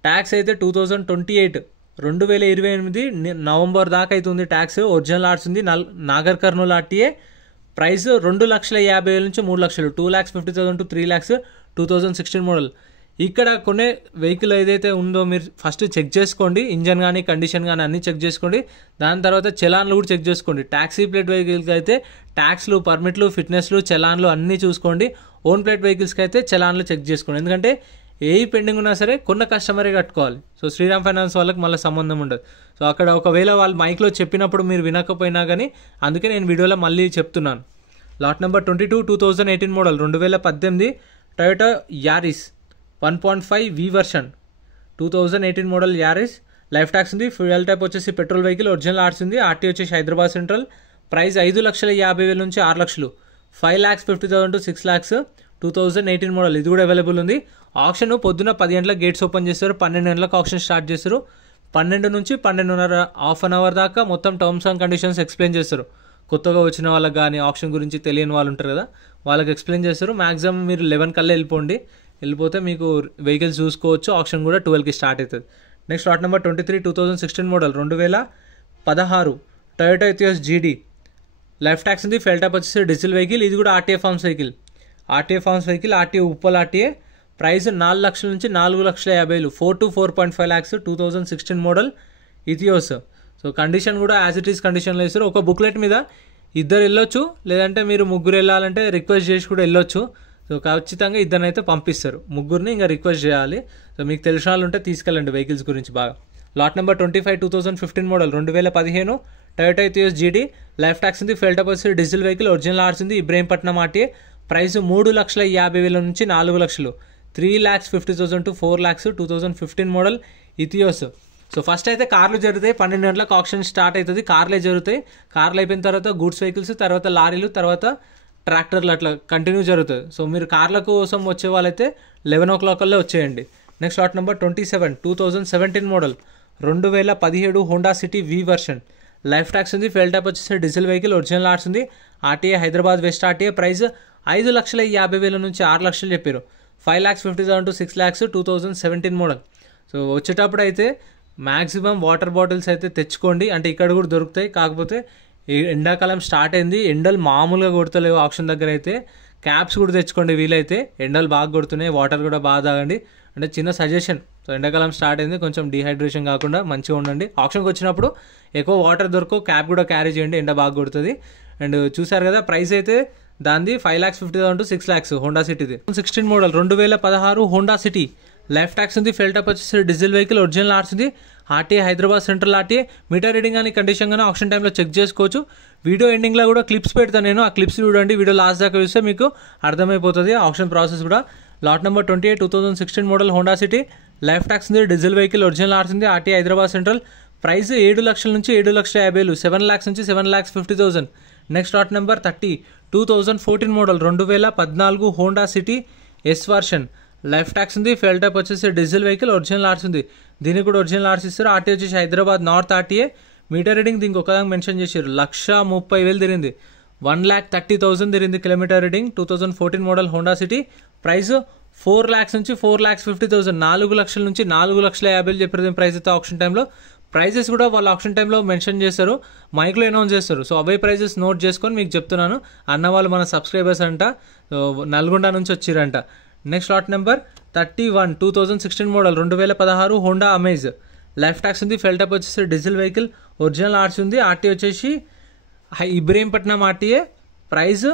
Tax అయితే 2028 2028 నవంబర్ దాకా అవుతుంది ట్యాక్స్. ఒరిజినల్ ఆర్ట్స్ ఉంది, నాగర్ కర్నూల్ ఆర్టీఏ. ప్రైస్ 2,50,000 నుంచి 3 లక్షలు, 2,50,000 to 3 lakhs 2016 మోడల్. ఇక్కడ కొనే వెహికల్ ఏదైతే ఉందో మీరు ఫస్ట్ చెక్ చేసుకోండి, ఇంజన్ కానీ కండిషన్ కానీ అన్నీ చెక్ చేసుకోండి. దాని తర్వాత చలాన్లు కూడా చెక్ చేసుకోండి. ట్యాక్సీ ప్లేట్ వెహికల్కి అయితే ట్యాక్స్లు, పర్మిట్లు, ఫిట్నెస్లు, చలాన్లు అన్నీ చూసుకోండి. ఓన్ ప్లేట్ వెహికల్స్కి అయితే చలాన్లు చెక్ చేసుకోండి, ఎందుకంటే ఏ పెండింగ్ ఉన్నా సరే కొన్న కస్టమరే కట్టుకోవాలి. సో శ్రీరామ్ ఫైనాన్స్ వాళ్ళకి మళ్ళీ సంబంధం ఉండదు. సో అక్కడ ఒకవేళ వాళ్ళు మైక్లో చెప్పినప్పుడు మీరు వినకపోయినా కానీ, అందుకే నేను వీడియోలో మళ్ళీ చెప్తున్నాను. Lot number 22 2018 model 2018 Toyota Aries 1.5 V version 2018 model Aries. Life tax ఉంది, ఫ్యూయల్ టైప్ వచ్చేసి పెట్రోల్ వెహికల్, ఒరిజినల్ ఆర్ట్స్ ఉంది. ఆర్టీ వచ్చేసి హైదరాబాద్ సెంట్రల్. ప్రైస్ 5,50,000 నుంచి 6 లక్షలు, 5,50,000 to 6 lakhs 2018 మోడల్. ఇది కూడా అవైలబుల్ ఉంది. ఆప్షన్ పొద్దున 10 గంటలకు గేట్స్ ఓపెన్ చేస్తారు, 12 గంటలకు ఆప్షన్ స్టార్ట్ చేస్తారు. 12 నుంచి 12:30 హాఫ్ అన్ అవర్ దాకా మొత్తం టర్మ్స్ అండ్ కండిషన్స్ ఎక్స్ప్లెయిన్ చేస్తారు. కొత్తగా వచ్చిన వాళ్ళకి కానీ ఆప్షన్ గురించి తెలియని వాళ్ళు ఉంటారు కదా, వాళ్ళకి ఎక్స్ప్లెయిన్ చేస్తారు. మ్యాక్సిమం మీరు 11 కల్లా వెళ్ళిపోతే మీకు వెహికల్స్ చూసుకోవచ్చు. ఆప్షన్ కూడా 12కి స్టార్ట్ అవుతుంది. Next lot number 23 2016 model 2016 Toyota Etios GD. Life tax ఉంది, ఫెయిల్ టైప్ వచ్చేసి డీజిల్ వెహికల్, ఇది కూడా RTA forms vehicle. RTA Uppal RTA. Price 4 లక్షల నుంచి 4,50,000, 4 to 4.5 lakhs 2016 model Etios. So condition కూడా యాజ్ ఇట్ ఈస్ కండిషన్లో ఇస్తారు. ఒక బుక్లెట్ మీద 2 వెళ్ళొచ్చు, లేదంటే మీరు 3 వెళ్ళాలంటే రిక్వెస్ట్ చేసి కూడా వెళ్ళొచ్చు. సో ఖచ్చితంగా 2 అయితే పంపిస్తారు, 3 ఇంకా రిక్వెస్ట్ చేయాలి. సో మీకు తెలిసిన వాళ్ళు ఉంటే తీసుకెళ్ళండి వెహికల్స్ గురించి బాగా. Lot number 25 2015 model 2015 Toyota Etios GD. Life tax ఉంది, ఫెయిల్ టైప్ వచ్చి డీజిల్ వెహికల్, ఒరిజినల్ ఆర్ట్స్ ఉంది. ఇబ్రహీంపట్నం ఆర్టీఏ. ప్రైస్ 3,50,000 నుంచి 4 లక్షలు, 3,50,000 to 4 lakhs 2015 model Etios. So first అయితే కార్లు జరుగుతాయి, 12 గంటలకు ఆప్షన్ స్టార్ట్ అవుతుంది, కార్లే జరుగుతాయి. కార్లు అయిపోయిన తర్వాత గూడ్స్ వెహికల్స్, తర్వాత లారీలు, తర్వాత ట్రాక్టర్లు, అట్లా కంటిన్యూ జరుగుతుంది. సో మీరు కార్ల కోసం వచ్చే వాళ్ళైతే 11 o'clock వచ్చేయండి. Next lot number 27 2017 model 2017 Honda city వి వర్షన్. లైఫ్ ట్యాక్స్ ఉంది, ఫెయిల్ టైప్ వచ్చేసి డీజిల్ వెహికల్, ఒరిజినల్ ఆర్ట్స్ ఉంది. RTA Hyderabad west RTA. Price 5,50,000 నుంచి 6 లక్షలు చెప్పారు, 5,50,000 to 6 lakhs 2017 మోడల్. సో వచ్చేటప్పుడు అయితే మ్యాక్సిమం వాటర్ బాటిల్స్ అయితే తెచ్చుకోండి. అంటే ఇక్కడ కూడా దొరుకుతాయి, కాకపోతే ఎండాకాలం స్టార్ట్ అయింది, ఎండలు మామూలుగా కొడతలేవు ఆప్షన్ దగ్గర అయితే. క్యాప్స్ కూడా తెచ్చుకోండి వీలైతే, ఎండలు బాగా కొడుతున్నాయి, వాటర్ కూడా బాగా తాగండి. అంటే చిన్న సజెషన్. సో ఎండాకాలం స్టార్ట్ అయింది, కొంచెం డిహైడ్రేషన్ కాకుండా మంచిగా ఉండండి. ఆప్షన్కి వచ్చినప్పుడు ఎక్కువ వాటర్ దొరకవు, క్యాప్ కూడా క్యారీ చేయండి, ఎండ బాగా కొడుతుంది. అండ్ చూసారు కదా ప్రైస్ అయితే దాన్ని 5,50,000 to 6 lakhs హోండా సిటీది. 16 model 2016 Honda City. Life tax ఉంది, ఫెల్ టప్ వచ్చేసి డీజిల్ వెహికల్, ఒరిజినల్ ఆర్ట్స్ ఉంది, RTA Hyderabad central RTA. Meter reading కానీ కండిషన్ కానీ ఆప్షన్ టైంలో చెక్ చేసుకోవచ్చు. వీడియో ఎండింగ్లో కూడా క్లిప్స్ పెడతాను నేను, ఆ క్లిప్స్ చూడండి. వీడియో లాస్ట్ దాకా చూస్తే మీకు అర్థమైపోతుంది ఆప్షన్ ప్రాసెస్ కూడా. Lot number 28 2016 model Honda City. Life tax ఉంది, డీజిల్ వెహికల్, ఒరిజినల్ ఆర్ట్స్ ఉంది, ఆర్టీఏ హైదరాబాద్ సెంట్రల్. ప్రైస్ 7 లక్షల నుంచి 7,50,000, 7 lakhs నుంచి 7,50,000. Next lot number 30 2014 model 2014 Honda City S version. Life tax ఉంది, ఫెల్ టైప్ వచ్చేసి డీజిల్ వెహికల్, ఒరిజినల్ ఆర్ట్స్ ఉంది, దీనికి కూడా ఒరిజినల్ ఆర్ట్స్ ఇస్తారు. ఆర్టీఏ వచ్చేసి Hyderabad north RTA. Meter reading దీనికి ఒకదాకా మెన్షన్ చేశారు, 1,30,000 తిరిగింది, 1,30,000 తిరిగింది kilometre reading. 2014 model Honda City. Price 4 lakhs నుంచి 4,50,000, 4 లక్షల నుంచి 4,50,000 చెప్పారు ప్రైస్ అయితే ఆప్షన్ టైంలో. ప్రైజెస్ కూడా వాళ్ళు ఆప్షన్ టైంలో మెన్షన్ చేస్తారు, మైక్లో అనౌన్స్ చేస్తారు. సో అవే ప్రైజెస్ నోట్ చేసుకొని మీకు చెప్తున్నాను. అన్న వాళ్ళు మన సబ్స్క్రైబర్స్ అంట, నల్గొండ నుంచి వచ్చిరంట. Next lot number 31 2016 model 2016 Honda Amaze. Life tax ఉంది, ఫెల్ టప్ వచ్చేసి డీజిల్ వెహికల్, ఒరిజినల్ ఆర్ట్స్ ఉంది, ఆర్టీ వచ్చేసి ఇబ్రహీంపట్నం ఆర్టీఏ. ప్రైస్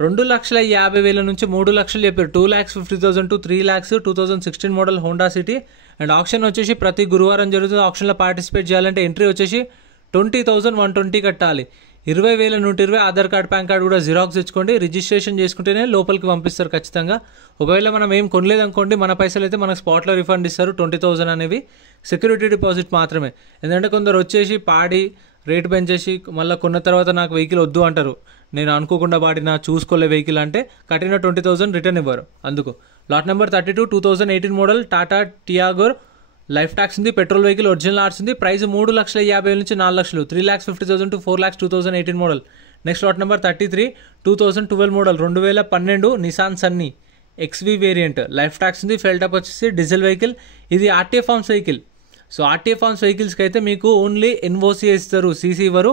2,50,000 నుంచి 3 లక్షలు చెప్పారు, 2,50,000 to 3 lakhs. 2016 model Honda city. And option వచ్చేసి ప్రతి గురువారం జరుగుతుంది. ఆప్షన్లో పార్టిసిపేట్ చేయాలంటే ఎంట్రీ వచ్చేసి 20,120 కట్టాలి. 20,120 ఆధార్ కార్డ్, పాన్ కార్డ్ కూడా జిరాక్స్ తెచ్చుకోండి. రిజిస్ట్రేషన్ చేసుకుంటేనే లోపలికి పంపిస్తారు ఖచ్చితంగా. ఒకవేళ మనం ఏం కొనలేదనుకోండి, మన పైసలు అయితే మనకు స్పాట్లో రిఫండ్ ఇస్తారు. 20,000 అనేవి సెక్యూరిటీ డిపాజిట్ మాత్రమే. ఎందుకంటే కొందరు వచ్చేసి పాడి రేటు పెంచేసి మళ్ళీ కొన్న తర్వాత నాకు వెహికల్ వద్దు అంటారు. నేను అనుకోకుండా వాడిన చూసుకోలే వెహికల్ అంటే కట్టిన 20,000 రిటర్న్ ఇవ్వరు. అందుకు lot number 32 2018 model Tata Tigor. Life tax ఉంది, పెట్రోల్ వెహికల్, ఒరిజినల్ ఆర్ట్స్ ఉంది. ప్రైస్ 3,50,000 నుంచి 4 లక్షలు, 3,50,000 to 4 lakhs. 2018 model. Next lot number 33 2012 model 2012 Nissan Sunny XV variant. Life tax ఉంది, ఫెల్ టప్ వచ్చేసి డీజిల్ వెహికల్, ఇది RTA forms vehicle. So RTA forms వెహికల్స్కి అయితే మీకు ఓన్లీ ఎన్ఓసీ ఇస్తారు, సీసీ ఇవ్వరు.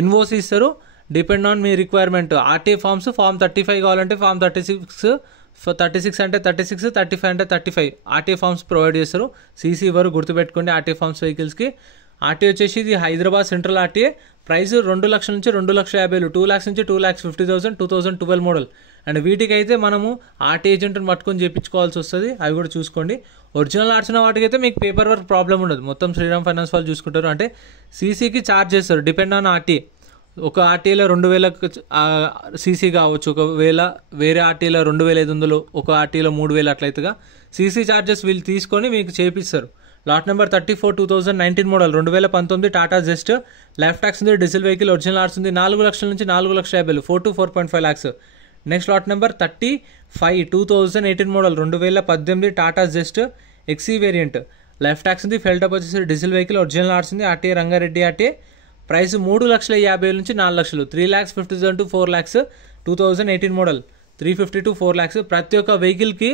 ఎన్ఓసీ ఇస్తారు, డిపెండ్ ఆన్ మీ రిక్వైర్మెంట్. ఆర్టీఏ ఫార్మ్స్ ఫార్మ్ 35 కావాలంటే ఫార్మ్ 36 అంటే 36, 35 అంటే 35 ఆర్టీఏ ఫార్మ్స్ ప్రొవైడ్ చేస్తారు. సీసీ ఇవ్వరు, గుర్తుపెట్టుకోండి ఆర్టీఏ ఫార్మ్స్ వెహికల్స్కి. ఆర్టీఏ వచ్చేసి ఇది హైదరాబాద్ సెంట్రల్ ఆర్టీఏ. ప్రైస్ 2 లక్షల నుంచి 2,50,000, 2 lakhs నుంచి 2,50,000. 2012 మోడల్. అండ్ వీటికి అయితే మనము ఆర్టీ ఏజెంట్ని పట్టుకొని చేయించుకోవాల్సి వస్తుంది, అవి కూడా చూసుకోండి. ఒరిజినల్ ఆర్ట్స్ ఉన్న వాటికి అయితే మీకు పేపర్ వర్క్ ప్రాబ్లం ఉండదు, మొత్తం శ్రీరామ్ ఫైనాన్స్ వాళ్ళు చూసుకుంటారు. అంటే సీసీకి ఛార్జ్ చేస్తారు, డిపెండ్ ఆన్ ఆర్టీ. ఒక ఆర్టీఏలో 2,000 సీసీ కావచ్చు, ఒకవేళ వేరే ఆర్టీఏలో 2,500, ఒక ఆర్టీఏలో 3,000 అట్లయితేగా సీసీ ఛార్జెస్ వీళ్ళు తీసుకొని మీకు చేపిస్తారు. Lot number 34 2019 model 2019 Tata Zest. Life tax ఉంది, డీజిల్ వెహికల్, ఒరిజినల్ ఆర్ట్స్ ఉంది, 4 లక్షల నుంచి 4,50,000, 4 to 4.5 lakhs. Next lot number 35 2018 model 2018 Tata Zest XE variant. Life tax ఉంది, ఫెల్ టప్ వచ్చేసి డీజిల్ వెహికల్, ఒరిజినల్ ఆర్ట్స్ ఉంది, ఆర్టీఏ రంగారెడ్డి ఆర్టీఏ. ప్రైస్ 3,50,000 నుంచి 4 లక్షలు, 3,50,000 to 4 lakhs. 2018 model 350 to 4 lakhs. ప్రతి ఒక్క వెహికల్కి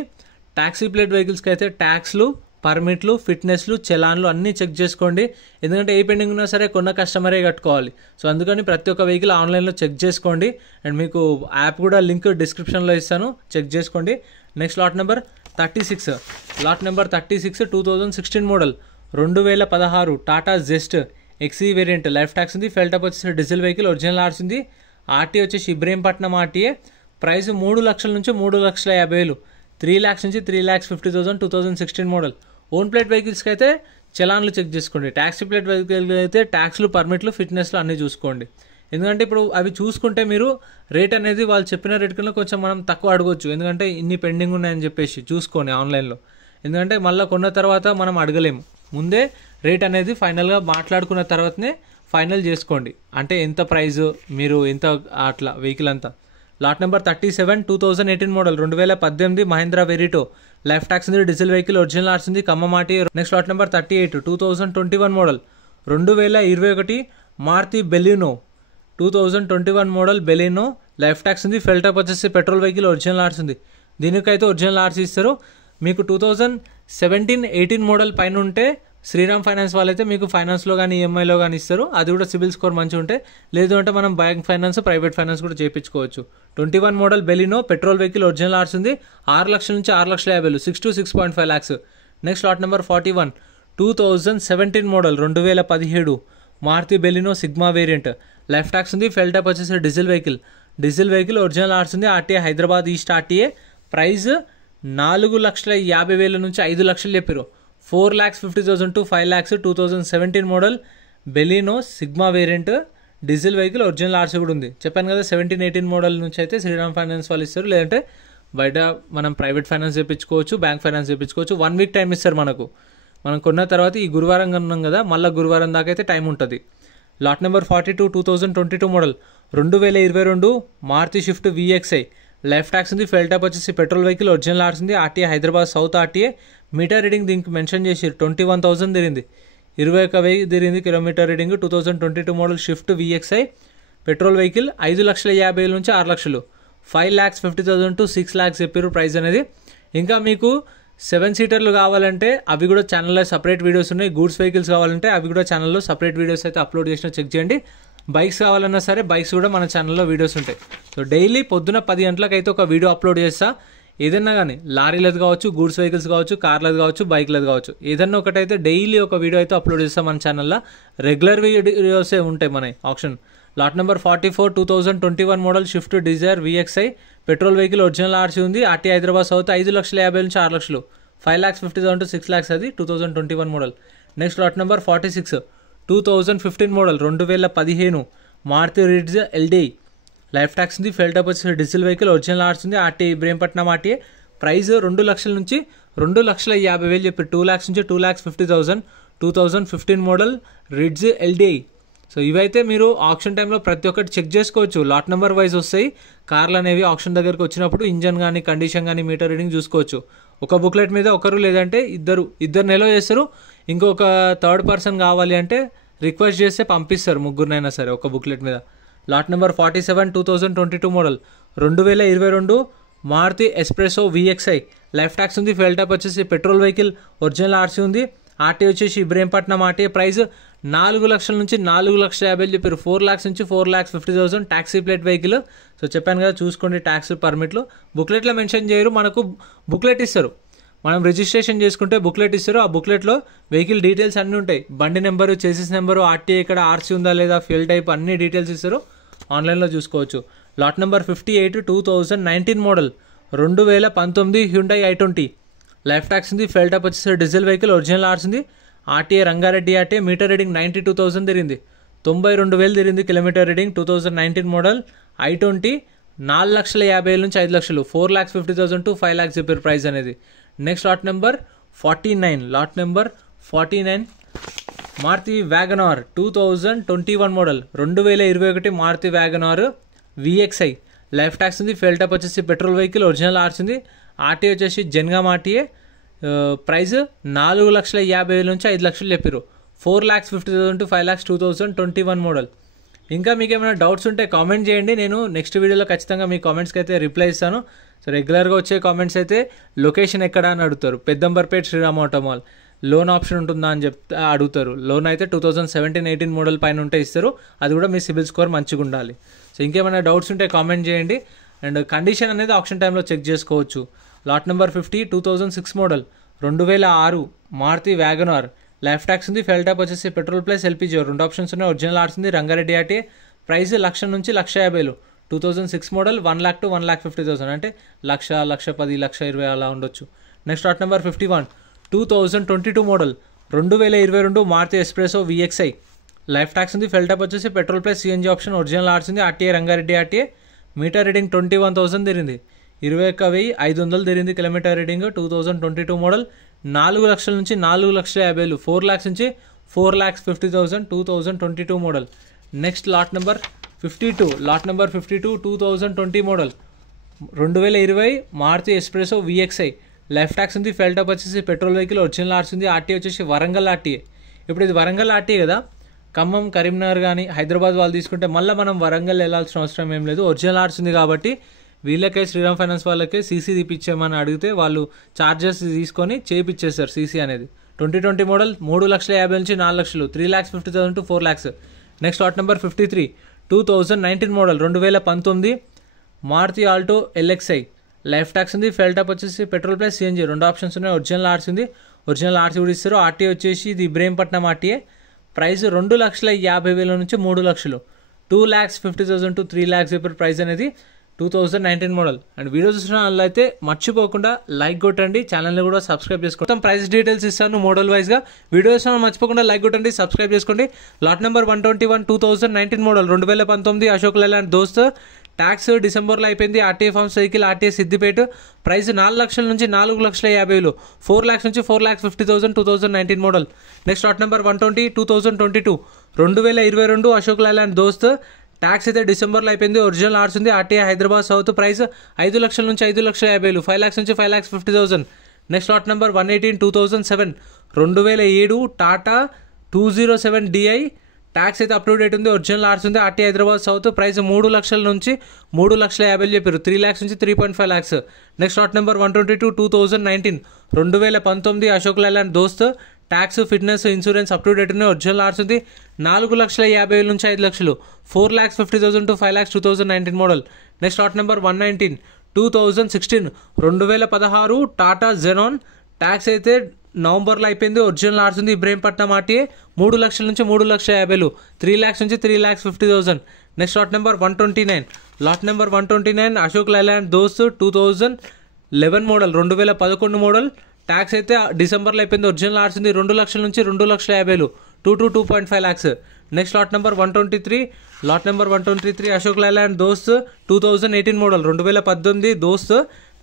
ట్యాక్సీ ప్లేట్ వెహికల్స్కి అయితే ట్యాక్స్లు, పర్మిట్లు, ఫిట్నెస్లు, చలాన్లు అన్నీ చెక్ చేసుకోండి. ఎందుకంటే ఏ పెండింగ్ ఉన్నా సరే కొన్న కస్టమరే కట్టుకోవాలి. సో అందుకని ప్రతి ఒక్క వెహికల్ ఆన్లైన్లో చెక్ చేసుకోండి. అండ్ మీకు యాప్ కూడా లింక్ డిస్క్రిప్షన్లో ఇస్తాను, చెక్ చేసుకోండి. Next lot number 36 2016 model 2016 Tata Zest XE variant. Life tax ఉంది, ఫెల్ టప్ వచ్చేసి డీజిల్ వెహికల్, ఒరిజినల్ ఆర్ట్స్ ఉంది, ఆర్టీఏ వచ్చేసి ఇబ్రహీంపట్నం ఆర్టీఏ. ప్రైస్ 3 లక్షల నుంచి 3,50,000, 3 lakhs నుంచి 3,50,000. 2016 మోడల్. ఓన్ ప్లేట్ వెహికల్స్కి అయితే చలాన్లు చెక్ చేసుకోండి. ట్యాక్సీ ప్లేట్ వెహికల్ అయితే ట్యాక్స్లు, పర్మిట్లు, ఫిట్నెస్లు అన్నీ చూసుకోండి. ఎందుకంటే ఇప్పుడు అవి చూసుకుంటే మీరు రేట్ అనేది వాళ్ళు చెప్పిన రేట్ కన్నా కొంచెం మనం తక్కువ అడగవచ్చు. ఎందుకంటే ఇన్ని పెండింగ్ ఉన్నాయని చెప్పేసి చూసుకోండి ఆన్లైన్లో. ఎందుకంటే మళ్ళీ కొన్న తర్వాత మనం అడగలేము. ముందే రేట్ అనేది ఫైనల్గా మాట్లాడుకున్న తర్వాతనే ఫైనల్ చేసుకోండి. అంటే ఎంత ప్రైజు, మీరు ఎంత అట్లా వెహికల్ అంతా. Lot number 37 2018 model 2018 Mahindra Verito. Life tax ఉంది, డీజిల్ వెహికల్, ఒరిజినల్ ఆర్ట్స్ ఉంది, Khammam RTA. Next lot number 38 2021 model 2021 Maruti Baleno. 2021 model Baleno. Life tax ఉంది, ఫెల్ టప్ వచ్చేసి పెట్రోల్ వెహికల్, ఒరిజినల్ ఆర్ట్స్ ఉంది, దీనికైతే ఒరిజినల్ ఆర్ట్స్ ఇస్తారు. మీకు 2017-18 మోడల్ పైన ఉంటే శ్రీరామ్ ఫైనాన్స్ వాళ్ళైతే మీకు ఫైనాన్స్లో కానీ ఈఎంఐలో కానీ ఇస్తారు. అది కూడా సిబిల్ స్కోర్ మంచిగా ఉంటే, లేదు అంటే మనం బ్యాంక్ ఫైనాన్స్ ప్రైవేట్ ఫైనాన్స్ కూడా చేయించుకోవచ్చు. 21 model Baleno petrol vehicle original arts ఉంది. 6 లక్షల నుంచి 6,50,000 6 to 6.5 lakhs. Next lot number 41 2017 model 2017 Maruti Baleno sigma variant. Life tax ఉంది. ఫెల్ ట్యాప్ వచ్చేసి డీజిల్ వెహికల్ ఒరిజినల్ ఆర్ట్స్ ఉంది. RTA Hyderabad east RTA. Price 4,50,000 నుంచి 5 లక్షలు చెప్పారు. 4,50,000 to 5 lakhs. 2017 model Baleno sigma variant diesel vehicle original RC కూడా ఉంది. చెప్పాను కదా 17-18 మోడల్ నుంచి అయితే శ్రీరామ్ ఫైనాన్స్ వాళ్ళు ఇస్తారు. లేదంటే బయట మనం ప్రైవేట్ ఫైనాన్స్ చేయించుకోవచ్చు, బ్యాంక్ ఫైనాన్స్ చేయించుకోవచ్చు. 1 week టైం ఇస్తారు మనకు. మనం కొన్న తర్వాత ఈ గురువారం కొన్నాం కదా, మళ్ళీ గురువారం దాకా అయితే టైం ఉంటుంది. Lot number 42 2022 model 2022 Maruti swift VXI. Life tax ఉంది. ఫెల్ ట్యాప్ వచ్చేసి పెట్రోల్ వెహికల్ ఒరిజినల్ ఆర్ట్స్ ఉంది. RTA Hyderabad south RTA. Meter reading దీనికి మెన్షన్ చేసి 21,000 తిరిగింది. 21,000 తిరిగింది kilometre reading. 2022 model swift VXI petrol vehicle 5,50,000 నుంచి 6 లక్షలు. 5,50,000 to 6 lakhs చెప్పారు ప్రైస్ అనేది. ఇంకా మీకు 7 సీటర్లు కావాలంటే అవి కూడా ఛానల్లో సపరేట్ వీడియోస్ ఉన్నాయి. గూడ్స్ వెహికల్స్ కావాలంటే అవి కూడా ఛానల్లో సపరేట్ వీడియోస్ అయితే అప్లోడ్ చేసినా చెక్ చేయండి. బైక్స్ కావాలన్నా సరే బైక్స్ కూడా మన ఛానల్లో వీడియోస్ ఉంటాయి. సో డైలీ పొద్దున 10 గంటలకు అయితే ఒక వీడియో అప్లోడ్ చేస్తా. ఏదన్నా కానీ లారీలది కావచ్చు, గూడ్స్ వెహికల్స్ కావచ్చు, కార్లది కావచ్చు, బైక్లది కావచ్చు, ఏదన్నా ఒకటైతే డైలీ ఒక వీడియో అయితే అప్లోడ్ చేస్తాం మన ఛానల్లో. రెగ్యులర్ వీడియోసే ఉంటాయి మన auction. Lot number 44 2021 model shift Dzire VXI petrol vehicle original RC ఉంది. ఆర్టీ హైదరాబాద్ సౌత్ 5,50,000 నుంచి 6 లక్షలు. 5,50,000 to 6 lakhs అది 2021 model. Next lot number 46 2015 model 2015 Maruti Ritz LDI. Life tax ఉంది. ఫెల్ టాప్ వచ్చేసి డీజిల్ వెహికల్ ఒరిజినల్ ఆర్ట్స్ ఉంది. RT Ibrahimpatnam RTA. ప్రైస్ 2 లక్షల నుంచి 2,50,000 చెప్పి 2 lakhs నుంచి 2,50,000. 2015 మోడల్ రిడ్జ్ LDI. సో ఇవైతే మీరు ఆప్షన్ టైంలో ప్రతి ఒక్కటి చెక్ చేసుకోవచ్చు. లాట్ నెంబర్ వైజ్ వస్తాయి. కార్లు అనేవి ఆప్షన్ దగ్గరికి వచ్చినప్పుడు ఇంజన్ కానీ కండిషన్ కానీ మీటర్ రీడింగ్ చూసుకోవచ్చు. ఒక బుక్లెట్ మీద ఒకరు లేదంటే ఇద్దరు నిల్వ చేస్తారు. ఇంకొక థర్డ్ పర్సన్ కావాలి అంటే రిక్వెస్ట్ చేస్తే పంపిస్తారు, ముగ్గురినైనా సరే ఒక బుక్లెట్ మీద. Lot number 47 2022 model 2022 Maruti espresso VXI. Life tax ఉంది. ఫెల్ ట్యాప్ వచ్చేసి పెట్రోల్ వెహికల్ ఒరిజినల్ ఆర్సీ ఉంది. ఆర్టీ వచ్చేసి ఇబ్రహీంపట్నం ఆర్టీ. ప్రైస్ 4 లక్షల నుంచి 4,50,000 చెప్పారు. 4 lakhs నుంచి 4,50,000 ట్యాక్సీ ప్లేట్ వెహికల్. సో చెప్పాను కదా చూసుకోండి. ట్యాక్స్ పర్మిట్లు బుక్లెట్లో మెన్షన్ చేయరు, మనకు బుక్లెట్ ఇస్తారు. మనం రిజిస్ట్రేషన్ చేసుకుంటే బుక్లెట్ ఇస్తారు. ఆ బుక్లెట్లో వెహికల్ డీటెయిల్స్ అన్నీ ఉంటాయి. బండి నెంబరు, చేసిస్ నెంబరు, ఆర్టీఏ ఇక్కడ ఆర్సీ ఉందా లేదా, ఫ్యూల్ టైప్ అన్ని డీటెయిల్స్ ఇస్తారు. ఆన్లైన్లో చూసుకోవచ్చు. Lot number 58 2019 model 2019 Hyundai i20. Life tax ఉంది. ఫెల్ టాప్ వచ్చేసి డీజిల్ వెహికల్ ఒరిజినల్ ఆర్ట్స్ ఉంది. RTA Rangareddy RTA. Meter reading 92,000 తిరిగింది. 92,000 తిరిగింది కిలోమీటర్ రీడింగ్. 2019 మోడల్ i20 4,50,000 నుంచి 5 లక్షలు. 4,50,000 to 5 lakhs చెప్పారు ప్రైస్ అనేది. Next lot number 49 Maruti WagonR 2021 model 2021 Maruti WagonR VXI. Life tax ఉంది. ఫెల్ టాప్ వచ్చేసి పెట్రోల్ వెహికల్ ఒరిజినల్ ఆర్ట్స్ ఉంది. ఆర్టీఏ వచ్చేసి జన్గామ్ ఆర్టీఏ. ప్రైస్ 4,50,000 నుంచి 5 లక్షలు చెప్పారు. 4,50,000 to 5 lakhs 2021 మోడల్. ఇంకా మీకు ఏమైనా డౌట్స్ ఉంటే కామెంట్ చేయండి. నేను నెక్స్ట్ వీడియోలో ఖచ్చితంగా మీ కామెంట్స్కి అయితే రిప్లై ఇస్తాను. సో రెగ్యులర్గా వచ్చే కామెంట్స్ అయితే లొకేషన్ ఎక్కడ అని అడుగుతారు. Peddamberpet Sriram auto mall. Loan option ఉంటుందా అని అడుగుతారు. లోన్ అయితే 2017-18 మోడల్ పైన ఉంటే ఇస్తారు. అది కూడా మీ సిబిల్ స్కోర్ మంచిగా ఉండాలి. సో ఇంకేమైనా డౌట్స్ ఉంటే కామెంట్ చేయండి. అండ్ కండిషన్ అనేది ఆప్షన్ టైంలో చెక్ చేసుకోవచ్చు. Lot number 50 2006 model 2006 Maruti WagonR. Life tax ఉంది. ఫెల్ టాప్ వచ్చేసి పెట్రోల్ ప్లస్ LPG 2 ఆప్షన్స్ ఉన్నాయి. ఒరిజినల్ ఆర్ట్స్ ఉంది. రంగారెడ్డి ఆర్టీఏ. ప్రైస్ 1,00,000 నుంచి 1,50,000. 2006 మోడల్ 1 lakh to 1,50,000 అంటే 1,00,000, 1,10,000, 1,20,000 అలా ఉండొచ్చు. Next lot number 51 2022 model 2022 Maruti espresso VXI. Life tax ఉంది. ఫెల్ టాప్ వచ్చేసి petrol plus CNG option. Original arts ఉంది. RTA Rangareddy RTA. Meter reading 21,000 తిరిగింది. 21,500 తిరిగింది కిలోమీటర్ రీడింగ్. 2022 మోడల్ 4 లక్షల నుంచి 4,50,000. 4 lakhs నుంచి 4,50,000 2022 model. Next lot number 52 2020 model 2020 Maruti espresso VXI. Life tax ఉంది. ఫెల్ టాప్ వచ్చేసి పెట్రోల్ వెహికల్ ఒరిజినల్ ఆర్ట్స్ ఉంది. ఆర్టీఏ వచ్చేసి వరంగల్ ఆర్టీఏ. ఇప్పుడు ఇది వరంగల్ ఆర్టీఏ కదా. ఖమ్మం, కరీంనగర్ కానీ హైదరాబాద్ వాళ్ళు తీసుకుంటే మళ్ళీ మనం వరంగల్ వెళ్ళాల్సిన అవసరం ఏం లేదు. ఒరిజినల్ ఆర్ట్స్ ఉంది కాబట్టి వీళ్ళకే శ్రీరామ్ ఫైనాన్స్ వాళ్ళకే సీసీ తీపిచ్చామని అడిగితే వాళ్ళు ఛార్జెస్ తీసుకొని చేయించేస్తారు. సీసీ అనేది 2020 మోడల్ 3,50,000 నుంచి 4 లక్షలు 3,50,000 to 4 lakhs. Next lot number 53 2019 model 2019 Maruti Alto LXi. Life tax ఉంది, ఫెల్ టాప్ వచ్చేసి పెట్రోల్ ప్లస్ సిఎన్జీ 2 ఆప్షన్స్ ఉన్నాయి. ఒరిజినల్ ఆర్సీ ఉంది, ఒరిజినల్ ఆర్సీ కూడా ఇస్తారు. ఆర్టీఏ వచ్చేసి ఇది ఇబ్రహీంపట్నం ఆర్టీఏ. ప్రైస్ 2,50,000 నుంచి 3 లక్షలు 2,50,000 to 3 lakhs చెప్పారు ప్రైస్ అనేది 2019 మోడల్. అండ్ వీడియో చూసిన వాళ్ళు అయితే మర్చిపోకుండా లైక్ కొట్టండి, ఛానల్ని కూడా సబ్స్క్రైబ్ చేసుకోండి. మొత్తం ప్రైస్ డీటెయిల్స్ ఇస్తాను మోడల్ వైజ్గా. వీడియో చూసిన మర్చిపోకుండా లైక్ కొట్టండి, సబ్స్క్రైబ్ చేసుకోండి. Lot number 121 2019 model 2019 Ashok Leyland Dost. Tax డిసెంబర్లో అయిపోయింది. RTA forms vehicle, RTA Siddipet. Price 4 లక్షల నుంచి 4,50,000 4 lakhs నుంచి 4,50,000 2019 model. Next lot number 120 2022 2022 Ashok Leyland Dost. Tax అయితే డిసెంబర్లో అయిపోయింది. ఒరిజినల్ ఆర్స్ ఉంది, ఆర్టీఏ హైదరాబాద్ సౌత్. ప్రైస్ 5 లక్షల నుంచి 5,50,000 5 lakhs నుంచి 5,50,000. Next lot number 118 2007 2007 Tata 207 DI. Tax అయితే అప్ టు డేట్ ఉంది, ఒరిజినల్ ఆర్స్ ఉంది, ఆర్టీ హైదరాబాద్ సౌత్. ప్రైస్ 3 లక్షల నుంచి 3,50,000 చెప్పారు 3 lakhs నుంచి 3.5 lakhs. Next lot number 122 2019 2019 Ashok Leyland Dost. Tax, fitness, insurance up to date ఉంది, ఒరిజినల్ ఆర్స్ ఉంది. 4,50,000 నుంచి 5 లక్షలు 4,50,000 to 5 lakhs 2019 model. Next lot number 119 2016 2016 Tata xenon. Tax అయితే నవంబర్లో అయిపోయింది. ఒరిజినల్ ఆర్స్ ఉంది, ఇబ్రహీంపట్నం ఆర్టీఏ. 3 లక్షల నుంచి 3,50,000 3 lakhs నుంచి 3,50,000. Next lot number 129 lot number 129 Ashok Leyland దోస్త్ 2011 మోడల్ 2011 మోడల్. ట్యాక్స్ అయితే డిసెంబర్లో అయిపోయింది. ఒరిజినల్ ఆర్స్ ఉంది, 2 లక్షల నుంచి 2,50,000 2 to 2.5 lakhs. Next lot number 123 lot number 123 Ashok Leyland దోస్త్ 2018 మోడల్ 2018 దోస్త్.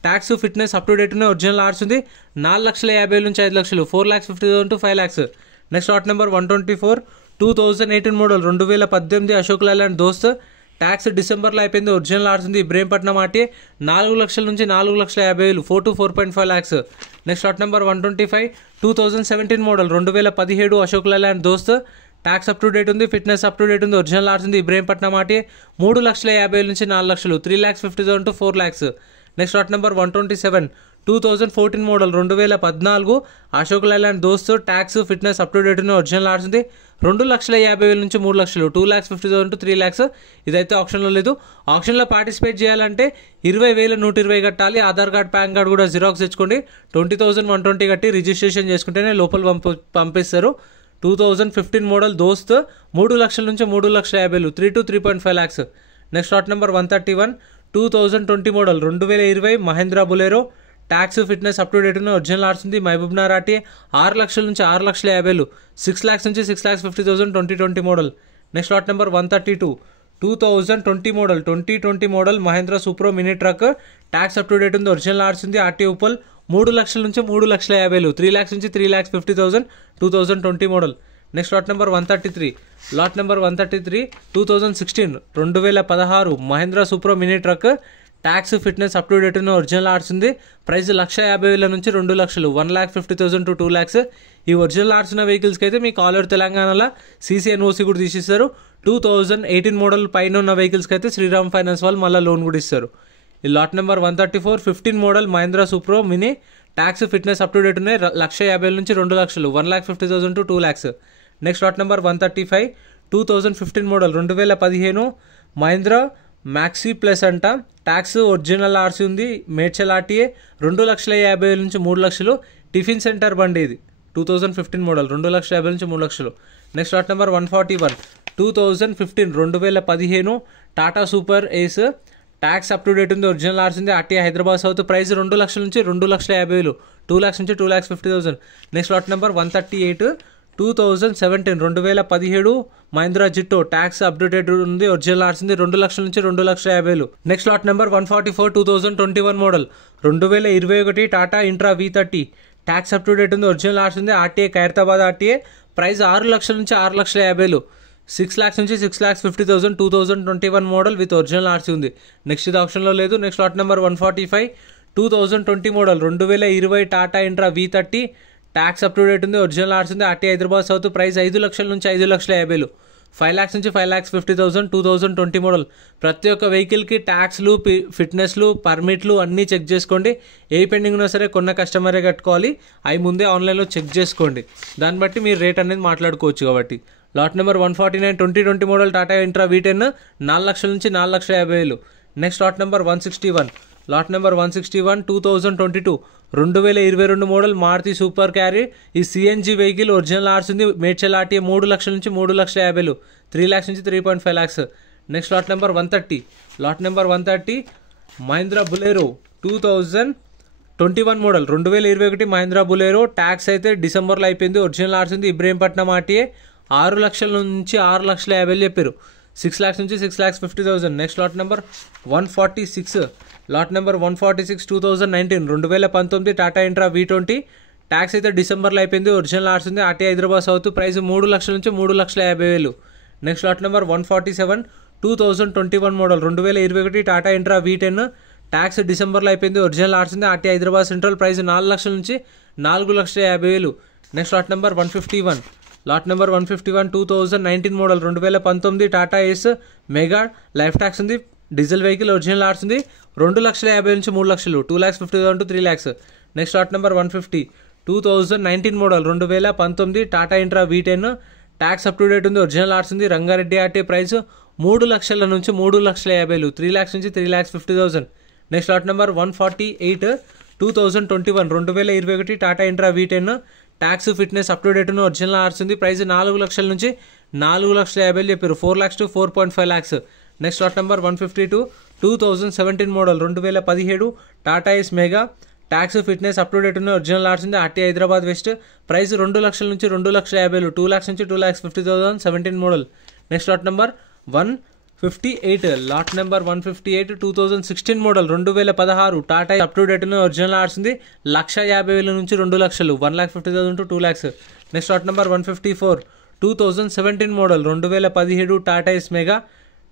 Tax, fitness up to date ఉన్నాయి, ఒరిజినల్ ఆర్స్ ఉంది. 4,50,000 నుంచి 5 లక్షలు 4,50,000 to 5 lakhs. Next lot number 124 2018 model 2018 Ashok Leyland Dost. Tax డిసెంబర్లో అయిపోయింది. ఒరిజినల్ ఆర్స్ ఉంది, ఇబ్రహీంపట్నం ఆర్టీ. 4 లక్షల నుంచి 4,50,000 4 to 4.5 lakhs. Next lot number 125 2017 model 2017 Ashok Leyland Dost. Tax up to date ఉంది, ఫిట్నెస్ అప్ టు డేట్ ఉంది, ఒరిజినల్ ఆర్స్ ఉంది, ఇబ్రహీంపట్నం ఆర్టీ. 3,50,000 నుంచి 4 లక్షలు 3,50,000 to 4 lakhs. Next lot number 127 2014 model 2014 Ashok Leyland Dost. Tax, fitness up to date ఉంది, ఒరిజినల్ ఆర్స్ ఉంది. 2,50,000 నుంచి 3 లక్షలు 2,50,000 to 3 lakhs. ఇదైతే ఆప్షన్లో లేదు. ఆప్షన్లో పార్టిసిపేట్ చేయాలంటే 20,120 కట్టాలి. ఆధార్ కార్డ్, పాన్ కార్డ్ కూడా జిరాక్స్ తెచ్చుకోండి. 20,120 కట్టి రిజిస్ట్రేషన్ చేసుకుంటేనే లోపల పంపిస్తారు. 2015 మోడల్ దోస్త్ 3 లక్షల నుంచి 3,50,000 3 to 3.5 lakhs. Next lot number 131 2020 model 2020 Mahindra Bolero. Tax, fitness up to date ఉన్న, ఒరిజినల్ ఆర్స్ ఉంది, మహబూబ్నగర్ ఆర్టీ. 6 లక్షల నుంచి 6,50,000 6 lakhs నుంచి 6,50,000 2020 model. Next lot number 132 2020 model 2020 model Mahindra Supro mini truck. Tax up to date ఉంది, ఒరిజినల్ ఆర్స్ ఉంది, ఆర్టీ ఉప్పల్. 3 లక్షల నుంచి 3,50,000 3 lakhs నుంచి 3,50,000 2020 model. Next lot number 133 lot number 133 2016 2016 Mahindra Supro mini truck. Tax, fitness up to date ఉన్న, ఒరిజినల్ ఆర్స్ ఉంది. ప్రైస్ 1,50,000 నుంచి 2 లక్షలు 1,50,000 to 2 lakhs. ఈ ఒరిజినల్ ఆర్స్ ఉన్న వెహికల్స్కి అయితే మీకు ఆల్ ఓవర్ తెలంగాణలో CCNOC కూడా తీసిస్తారు. 2018 మోడల్ పైన ఉన్న వెహికల్స్కి అయితే శ్రీరామ్ ఫైనాన్స్ వాళ్ళు మళ్ళీ లోన్ కూడా ఇస్తారు. ఈ lot number 134 15 model Mahindra Supro mini. Tax, fitness up to date ఉన్నాయి. 1,50,000 నుంచి 2 లక్షలు 1,50,000 to 2 lakhs. Next lot number 135 2015 model 2015 Mahindra maxi plus అంట. ట్యాక్స్, ఒరిజినల్ ఆర్సీ ఉంది, మేడ్చల్ ఆర్టీఏ. 2,50,000 నుంచి 3 లక్షలు టిఫిన్ సెంటర్ బండి ఇది. 2015 మోడల్ 2,50,000 నుంచి 3 లక్షలు. Next lot number 141 2015 2015 Tata Super Ace. Tax up to date ఉంది, ఒరిజినల్ ఆర్స్ ఉంది, ఆర్టీఐ హైదరాబాద్ సౌత్. ప్రైస్ 2 లక్షల నుంచి 2,50,000 2 lakhs నుంచి 2,50,000. Next lot number 138 2017 2017 Mahindra Jeeto. Tax updated ఉంది, ఒరిజినల్ ఆర్స్ ఉంది. 2 లక్షల నుంచి 2,50,000. Next lot number 144 2021 model 2021 Tata Intra V30. Tax up to date ఉంది, ఒరిజినల్ ఆర్స్ ఉంది, ఆర్టీఏ ఖైరతాబాద్ ఆర్టీఏ. ప్రైస్ 6 లక్షల నుంచి 6,50,000 6 lakhs నుంచి 6,50,000 2021 మోడల్ విత్ ఒరిజినల్ ఆర్సీ ఉంది. నెక్స్ట్ ఇది ఆప్షన్లో లేదు. Next lot number 145 2020 model 2020 Tata Intra V30. Tax up to date ఉంది, ఒరిజినల్ ఆర్స్ ఉంది, ఆర్టీ హైదరాబాద్ సౌత్. ప్రైస్ 5 లక్షల నుంచి 5,50,000 5 lakhs నుంచి 5,50,000 2020 మోడల్. ప్రతి ఒక్క వెహికల్కి ట్యాక్స్లు, ఫిట్నెస్లు, పర్మిట్లు అన్నీ చెక్ చేసుకోండి. ఏ పెండింగ్ ఉన్నా సరే కొన్న కస్టమరే కట్టుకోవాలి. అవి ముందే ఆన్లైన్లో చెక్ చేసుకోండి. దాన్ని బట్టి మీరు రేట్ అనేది మాట్లాడుకోవచ్చు. కాబట్టి lot number 149 2020 model Tata Intra V10 4 లక్షల నుంచి 4,50,000. Next lot number 161 lot number 161 2022 2022 model Maruti Super Carry. ఈ సిఎన్జి వెహికల్ ఒరిజినల్ ఆర్స్ ఉంది. మేడ్చల్ ఆర్టీఏ 3 లక్షల నుంచి 3,50,000, 3 lakhs నుంచి 3.5 lakhs. Next lot number 130 lot number 130 Mahindra Bolero 2021 model 2021 Mahindra Bolero. Tax అయితే డిసెంబర్లో అయిపోయింది. ఒరిజినల్ ఆర్స్ ఉంది. ఇబ్రహీంపట్నం ఆర్టీఏ 6 లక్షల నుంచి 6,50,000 చెప్పారు. 6 lakhs నుంచి 6,50,000. Next lot number 146 lot number 146 2019 2019 Tata intra V20. Tax అయితే డిసెంబర్లో అయిపోయింది. ఒరిజినల్ ఆర్స్ ఉంది. RTI Hyderabad south. ప్రైస్ 3 లక్షల నుంచి 3,50,000. Next lot number 147 2021 model 2021 Tata Intra V10. Tax డిసెంబర్లో అయిపోయింది. ఒరిజినల్ ఆర్స్ ఉంది. RTI Hyderabad central. ప్రైస్ 4 లక్షల నుంచి 4,50,000. Next lot number 151 lot number 151 2019 model 2019 Tata Ace Mega. Life tax ఉంది. Diesel vehicle. ఒరిజినల్ ఆర్స్ ఉంది. 2,50,000 నుంచి 3 లక్షలు, 2,50,000 to 3 lakhs. Next lot number 150 2019 model 2019 Tata Intra V10. Tax up to date ఉంది. ఒరిజినల్ ఆర్స్ ఉంది. రంగారెడ్డి ఆర్టీ. ప్రైస్ 3 లక్షల నుంచి 3,50,000, 3 lakhs నుంచి 3,50,000. Next lot number 148 2021 2021 Tata Intra V10. Tax, fitness up to date ఉంది. ఒరిజినల్ ఆర్స్ ఉంది. ప్రైస్ 4 లక్షల నుంచి 4,50,000 చెప్పారు. 4 lakhs to 4.5 lakhs. Next lot number 152 2017 model 2017 Tata Ace Mega. Tax, fitness up to date ఉన్న ఒరిజినల్ ఆర్స్ ఉంది. RT Hyderabad west. ప్రైస్ 2 లక్షల నుంచి 2,50,000, 2 lakhs నుంచి 2,50,000. 17 model. Next lot number 158 lot number 158 2016 model 2016 Tata up to date ఉన్న ఒరిజినల్ ఆర్స్ ఉంది. 1,50,000 నుంచి 2 లక్షలు, 1,50,000 to 2 lakhs. Next lot number 154 2017 model 2017 Tata Ace Mega.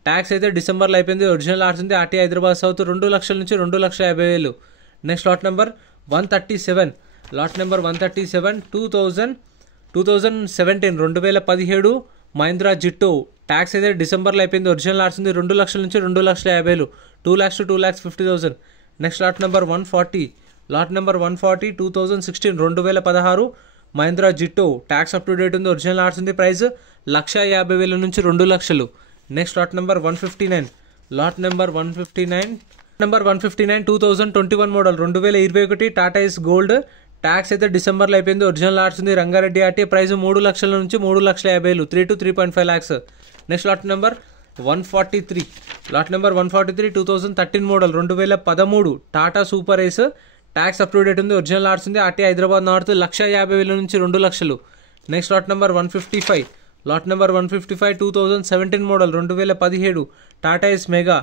Tax అయితే డిసెంబర్లో అయిపోయింది. ఒరిజినల్ ఆర్స్ ఉంది. RT Hyderabad south. 2 లక్షల నుంచి 2,50,000. Next lot number 137 lot number 137 2017 2017 Mahindra Jeeto. Tax అయితే డిసెంబర్లో అయిపోయింది. ఒరిజినల్ ఆర్స్ ఉంది. 2 లక్షల నుంచి 2,50,000, 2 lakhs to 2,50,000. Next lot number 140 lot number 140 2016 2016 Mahindra Jeeto. Tax up to date ఉంది. ఒరిజినల్ ఆర్స్ ఉంది. ప్రైస్ 1,50,000 నుంచి 2 లక్షలు. Next lot number 159 lot number 159 2021 model 2021 Tata Ace Gold. Tax అయితే డిసెంబర్లో అయిపోయింది. ఒరిజినల్ ఆర్స్ ఉంది. రంగారెడ్డి ఆర్టీ. ప్రైస్ 3 లక్షల నుంచి 3,50,000, 3 to 3.5 lakhs. Next lot number 143 lot number 143 2013 model 2013 Tata Super Ace. Tax up to date ఉంది. ఒరిజినల్ ఆర్స్ ఉంది. RT Hyderabad north. 1,50,000 నుంచి 2 లక్షలు. Next lot number 155 lot number 155 2017 model 2017 Tata Ace Mega.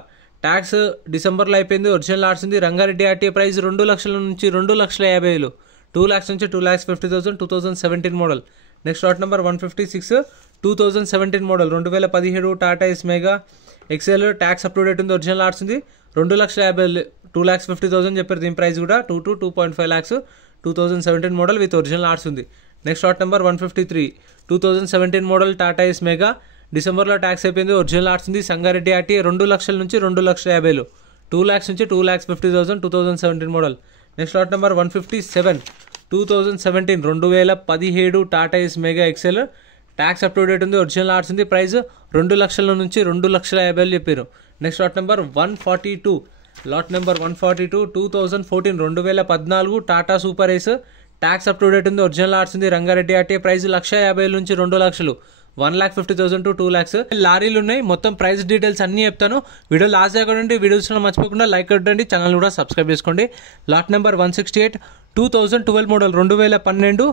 Tax డిసెంబర్లో అయిపోయింది. ఒరిజినల్ ఆర్స్ ఉంది. రంగారెడ్డి ఆర్టీ. ప్రైస్ 2 లక్షల నుంచి 2,50,000, 2 lakhs నుంచి 2,50,000. 2017 model. Next lot number 156 2017 model 2017 Tata Ace Mega Excel. Tax up to date ఉంది. ఒరిజినల్ ఆర్స్ ఉంది. 2,50,000, 2,50,000 చెప్పారు. దీని ప్రైస్ కూడా 2 to 2.5 lakhs. 2017 model with original ఆర్స్ ఉంది. Next lot number 153 2017 model Tata Ace Mega. డిసెంబర్లో ట్యాక్స్ అయిపోయింది. ఒరిజినల్ ఆర్స్ ఉంది. సంగారెడ్డి ఆర్టీ. 2 లక్షల నుంచి 2,50,000, 2 lakhs నుంచి 2,50,000. 2017 model. Next lot number 157 2017 2017 Tata Ace Mega Excel. Tax up to date ఉంది. ఒరిజినల్ ఆర్స్ ఉంది. ప్రైస్ 2 లక్షల నుంచి 2,50,000 చెప్పారు. Next lot number 142 lot number 142 2014 2014 Tata Super Ace. Tax up to date ఉంది. ఒరిజినల్ ఆర్స్ ఉంది. రంగారెడ్డి ఆర్టీ. ప్రైస్ 1,50,000 నుంచి 2 లక్షలు, 1,50,000 to 2 lakhs. లారీలు ఉన్నాయి. మొత్తం ప్రైస్ డీటెయిల్స్ అన్నీ చెప్తాను. వీడియో లాస్ట్ దాకా ఉండి వీడియోస్ మర్చిపోకుండా లైక్ కొట్టండి. ఛానల్ కూడా సబ్స్క్రైబ్ చేసుకోండి. Lot number 168 2012 model 2012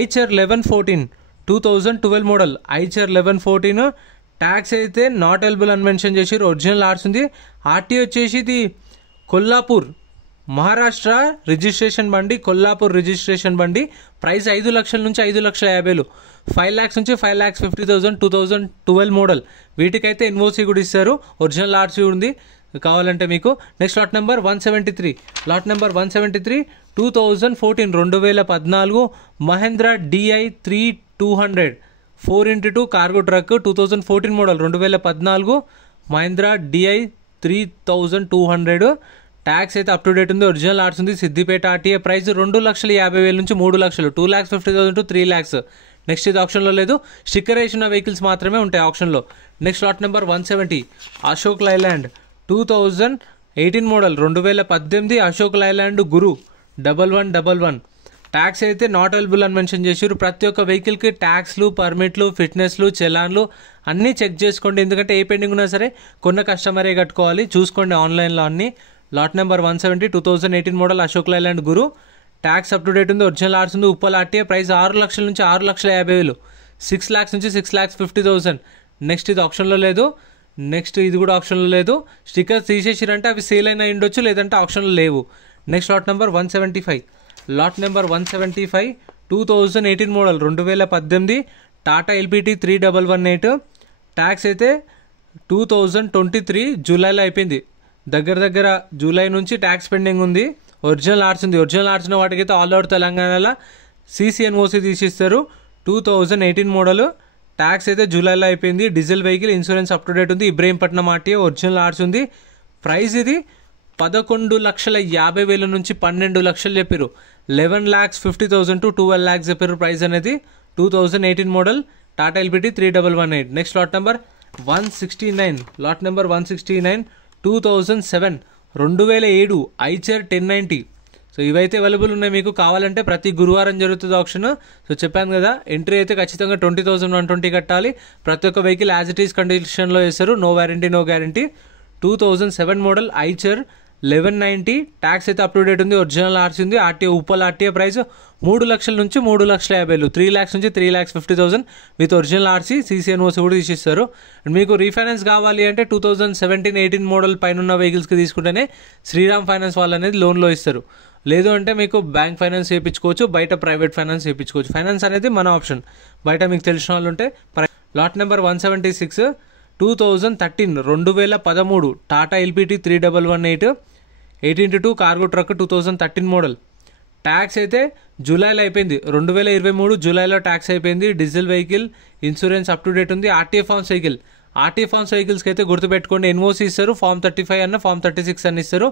Eicher 1114 2012 model Eicher 1114. Tax అయితే నాట్ ఎలిజిబుల్ అని మెన్షన్ చేసి ఒరిజినల్ ఆర్స్ ఉంది. ఆర్టీ వచ్చేసి ఇది కొల్లాపూర్ మహారాష్ట్ర రిజిస్ట్రేషన్ బండి. కొల్లాపూర్ రిజిస్ట్రేషన్ బండి. ప్రైస్ 5 లక్షల నుంచి 5,50,000, 5 lakhs నుంచి 5,50,000. 2012 మోడల్. వీటికైతే ఇన్వోసీ కూడా ఇస్తారు. ఒరిజినల్ ఆర్సీ ఉంది కావాలంటే మీకు. Next lot number 173 lot number 173 2014 2014 Mahindra DI 3200 4x2 cargo truck 2014 model 2014 Mahindra DI 3200 tax అయితే అప్ టు డేట్ ఉంది. ఒరిజినల్ ఆర్ట్స్ ఉంది. సిద్దిపేట ఆర్టీఏ. ప్రైస్ 2,50,000 నుంచి 3 లక్షలు, 2,50,000 to 3 lakhs. నెక్స్ట్ ఇది ఆప్షన్లో లేదు. స్టిక్కర్ వేసిన వెహికల్స్ మాత్రమే ఉంటాయి ఆప్షన్లో. Next lot number 170 Ashok Leyland 2018 model 2018 Ashok Leyland Guru 1111 tax అయితే నాట్ అవైలబుల్ అని మెన్షన్ చేసారు. ప్రతి ఒక్క వెహికల్కి ట్యాక్స్లు, పర్మిట్లు, ఫిట్నెస్లు, చలాన్లు అన్నీ చెక్ చేసుకోండి. ఎందుకంటే ఏ పెండింగ్ ఉన్నా సరే కొన్న కస్టమరే కట్టుకోవాలి. చూసుకోండి ఆన్లైన్లో అన్నీ. Lot number 170 2018 model Ashok Leyland Guru tax up to date ఉంది. ఒరిజినల్ ఆర్ట్స్ ఉంది. ఉప్పల్ ఆర్టీఏ. ప్రైస్ 6 లక్షల నుంచి 6,50,000, 6 lakhs నుంచి 6,50,000. నెక్స్ట్ ఇది ఆప్షన్లో లేదు. నెక్స్ట్ ఇది కూడా ఆప్షన్లో లేదు. స్టిక్కర్స్ తీసేసిరంటే అవి సేల్ అయినా ఉండొచ్చు, లేదంటే ఆప్షన్లో లేవు. Next lot number 175 lot number 175 2018 model 2018 Tata LPT 3118 tax అయితే 2023 జూలైలో అయిపోయింది. దగ్గర జూలై నుంచి ట్యాక్స్ పెండింగ్ ఉంది. ఒరిజినల్ ఆర్ట్స్ ఉంది. ఒరిజినల్ ఆర్ట్స్ ఉన్న వాటికైతే ఆల్ ఓవర్ తెలంగాణలో CCNOC తీసిస్తారు. 2018 మోడల్ ట్యాక్స్ అయితే జూలైలో అయిపోయింది. Diesel vehicle, insurance up to date ఉంది. ఇబ్రహీంపట్నం ఆర్టీఏ. ఒరిజినల్ ఆర్ట్స్ ఉంది. ప్రైస్ ఇది 11,50,000 నుంచి 12 లక్షలు చెప్పారు. 11,50,000 to 12 lakhs చెప్పారు ప్రైస్ అనేది. 2018 model Tata LPT 3118. Next lot number 169 lot number 169 2007 2007 Eicher 1090. So ఇవైతే అవైలబుల్ ఉన్నాయి. మీకు కావాలంటే ప్రతి గురువారం జరుగుతుంది ఆప్షన్. సో చెప్పాను కదా, ఎంట్రీ అయితే ఖచ్చితంగా 20,120 కట్టాలి. ప్రతి ఒక్క వెహికల్ యాజ్ ఇట్ ఈస్ కండిషన్లో వేస్తారు. No warranty, no guarantee. 2007 model Eicher 1190 tax అయితే అప్ టు డేట్ ఉంది. ఒరిజినల్ ఆర్సీ ఉంది. RTA Uppal RTA. ప్రైస్ 3 లక్షల నుంచి 3,50,000, 3 lakhs నుంచి 3,50,000 విత్ ఒరిజినల్ ఆర్సీ. CCNOC కూడా తీసిస్తారు. అండ్ మీకు రీఫైనాన్స్ కావాలి అంటే 2017-18 మోడల్ పైన ఉన్న వెహికల్స్కి తీసుకుంటేనే శ్రీరామ్ ఫైనాన్స్ వాళ్ళు అనేది లోన్లో ఇస్తారు. లేదు అంటే మీకు బ్యాంక్ ఫైనాన్స్ చేయించుకోవచ్చు, బయట ప్రైవేట్ ఫైనాన్స్ చేయించుకోవచ్చు. ఫైనాన్స్ అనేది మన ఆప్షన్. బయట మీకు తెలిసిన వాళ్ళు ఉంటే. Lot number 176 2013 2013 Tata LPT 3118 18-2 cargo truck 2013 model tax అయితే జూలైలో అయిపోయింది. 2023 జూలైలో ట్యాక్స్ అయిపోయింది. Diesel vehicle, insurance up to date ఉంది. RTA forms vehicle. RTA forms వెహికల్స్కి అయితే గుర్తుపెట్టుకోండి, NOC ఇస్తారు. ఫార్మ్ 35 అన్న ఫార్మ్ 36 అని ఇస్తారు.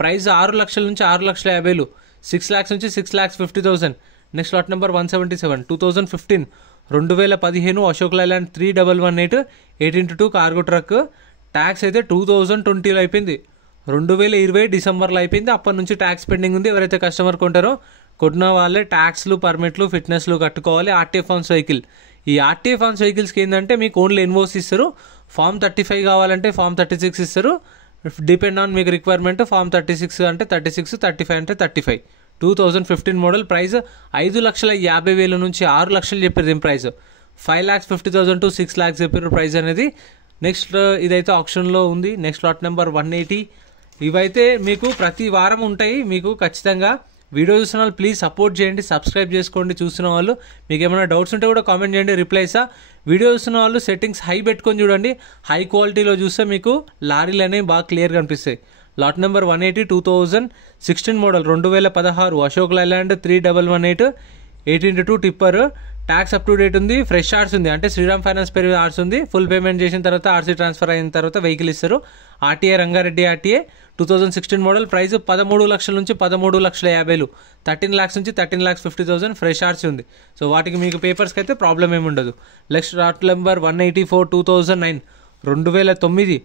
ప్రైస్ 6 లక్షల నుంచి 6,50,000, 6 lakhs నుంచి 6,50,000. Next lot number 177 2015 2015 Ashok Leyland 3118 18-2 cargo truck tax అయితే 2020లో అయిపోయింది. 2020 డిసెంబర్లో అయిపోయింది. అప్పటి నుంచి ట్యాక్స్ పెండింగ్ ఉంది. ఎవరైతే కస్టమర్ కొంటారో కొన్న వాళ్ళే ట్యాక్స్లు, పర్మిట్లు, ఫిట్నెస్లు కట్టుకోవాలి. RTA forms vehicle. ఈ ఆర్టీఏ ఫార్మ్స్ వెహికల్స్కి ఏంటంటే మీకు ఓన్లీ NOC ఇస్తారు. ఫార్మ్ 35 కావాలంటే ఫార్మ్ 36 ఇస్తారు. డిపెండ్ ఆన్ మీకు రిక్వైర్మెంట్. ఫార్మ్ 36 అంటే 36, 35 అంటే 35. 2015 మోడల్. ప్రైస్ 5,50,000 నుంచి 6 లక్షలు చెప్పారు. దీని ప్రైస్ 5,50,000 to 6 lakhs చెప్పారు ప్రైస్ అనేది. నెక్స్ట్ ఇదైతే ఆప్షన్లో ఉంది. Next lot number 180. ఇవైతే మీకు ప్రతి వారం ఉంటాయి. మీకు ఖచ్చితంగా వీడియో చూస్తున్న వాళ్ళు ప్లీజ్ సపోర్ట్ చేయండి, సబ్స్క్రైబ్ చేసుకోండి. చూస్తున్న వాళ్ళు మీకు ఏమైనా డౌట్స్ ఉంటే కూడా కామెంట్ చేయండి, రిప్లై ఇస్తా. వీడియో చూస్తున్న వాళ్ళు సెట్టింగ్స్ హై పెట్టుకొని చూడండి. హై క్వాలిటీలో చూస్తే మీకు లారీలు అనేవి బాగా క్లియర్గా కనిపిస్తాయి. Lot number 180 2016 model 2016 Ashok Leyland 3118 18-2 tipper tax up to date ఉంది. ఫ్రెష్ ఆర్ట్స్ ఉంది. అంటే శ్రీరామ్ ఫైనాన్స్ పేరు ఆర్ట్స్ ఉంది. ఫుల్ పేమెంట్ చేసిన తర్వాత ఆర్సీ ట్రాన్స్ఫర్ అయిన తర్వాత వెహికల్ ఇస్తారు. RTA Rangareddy RTA 2016 model. Price 13 లక్షల నుంచి 13,50,000, 13 lakhs నుంచి 13,50,000 ఫ్రెష్ ఆర్సీ ఉంది. సో వాటికి మీకు పేపర్స్కి అయితే ప్రాబ్లం ఏమి ఉండదు. Next lot number 184 2009 2009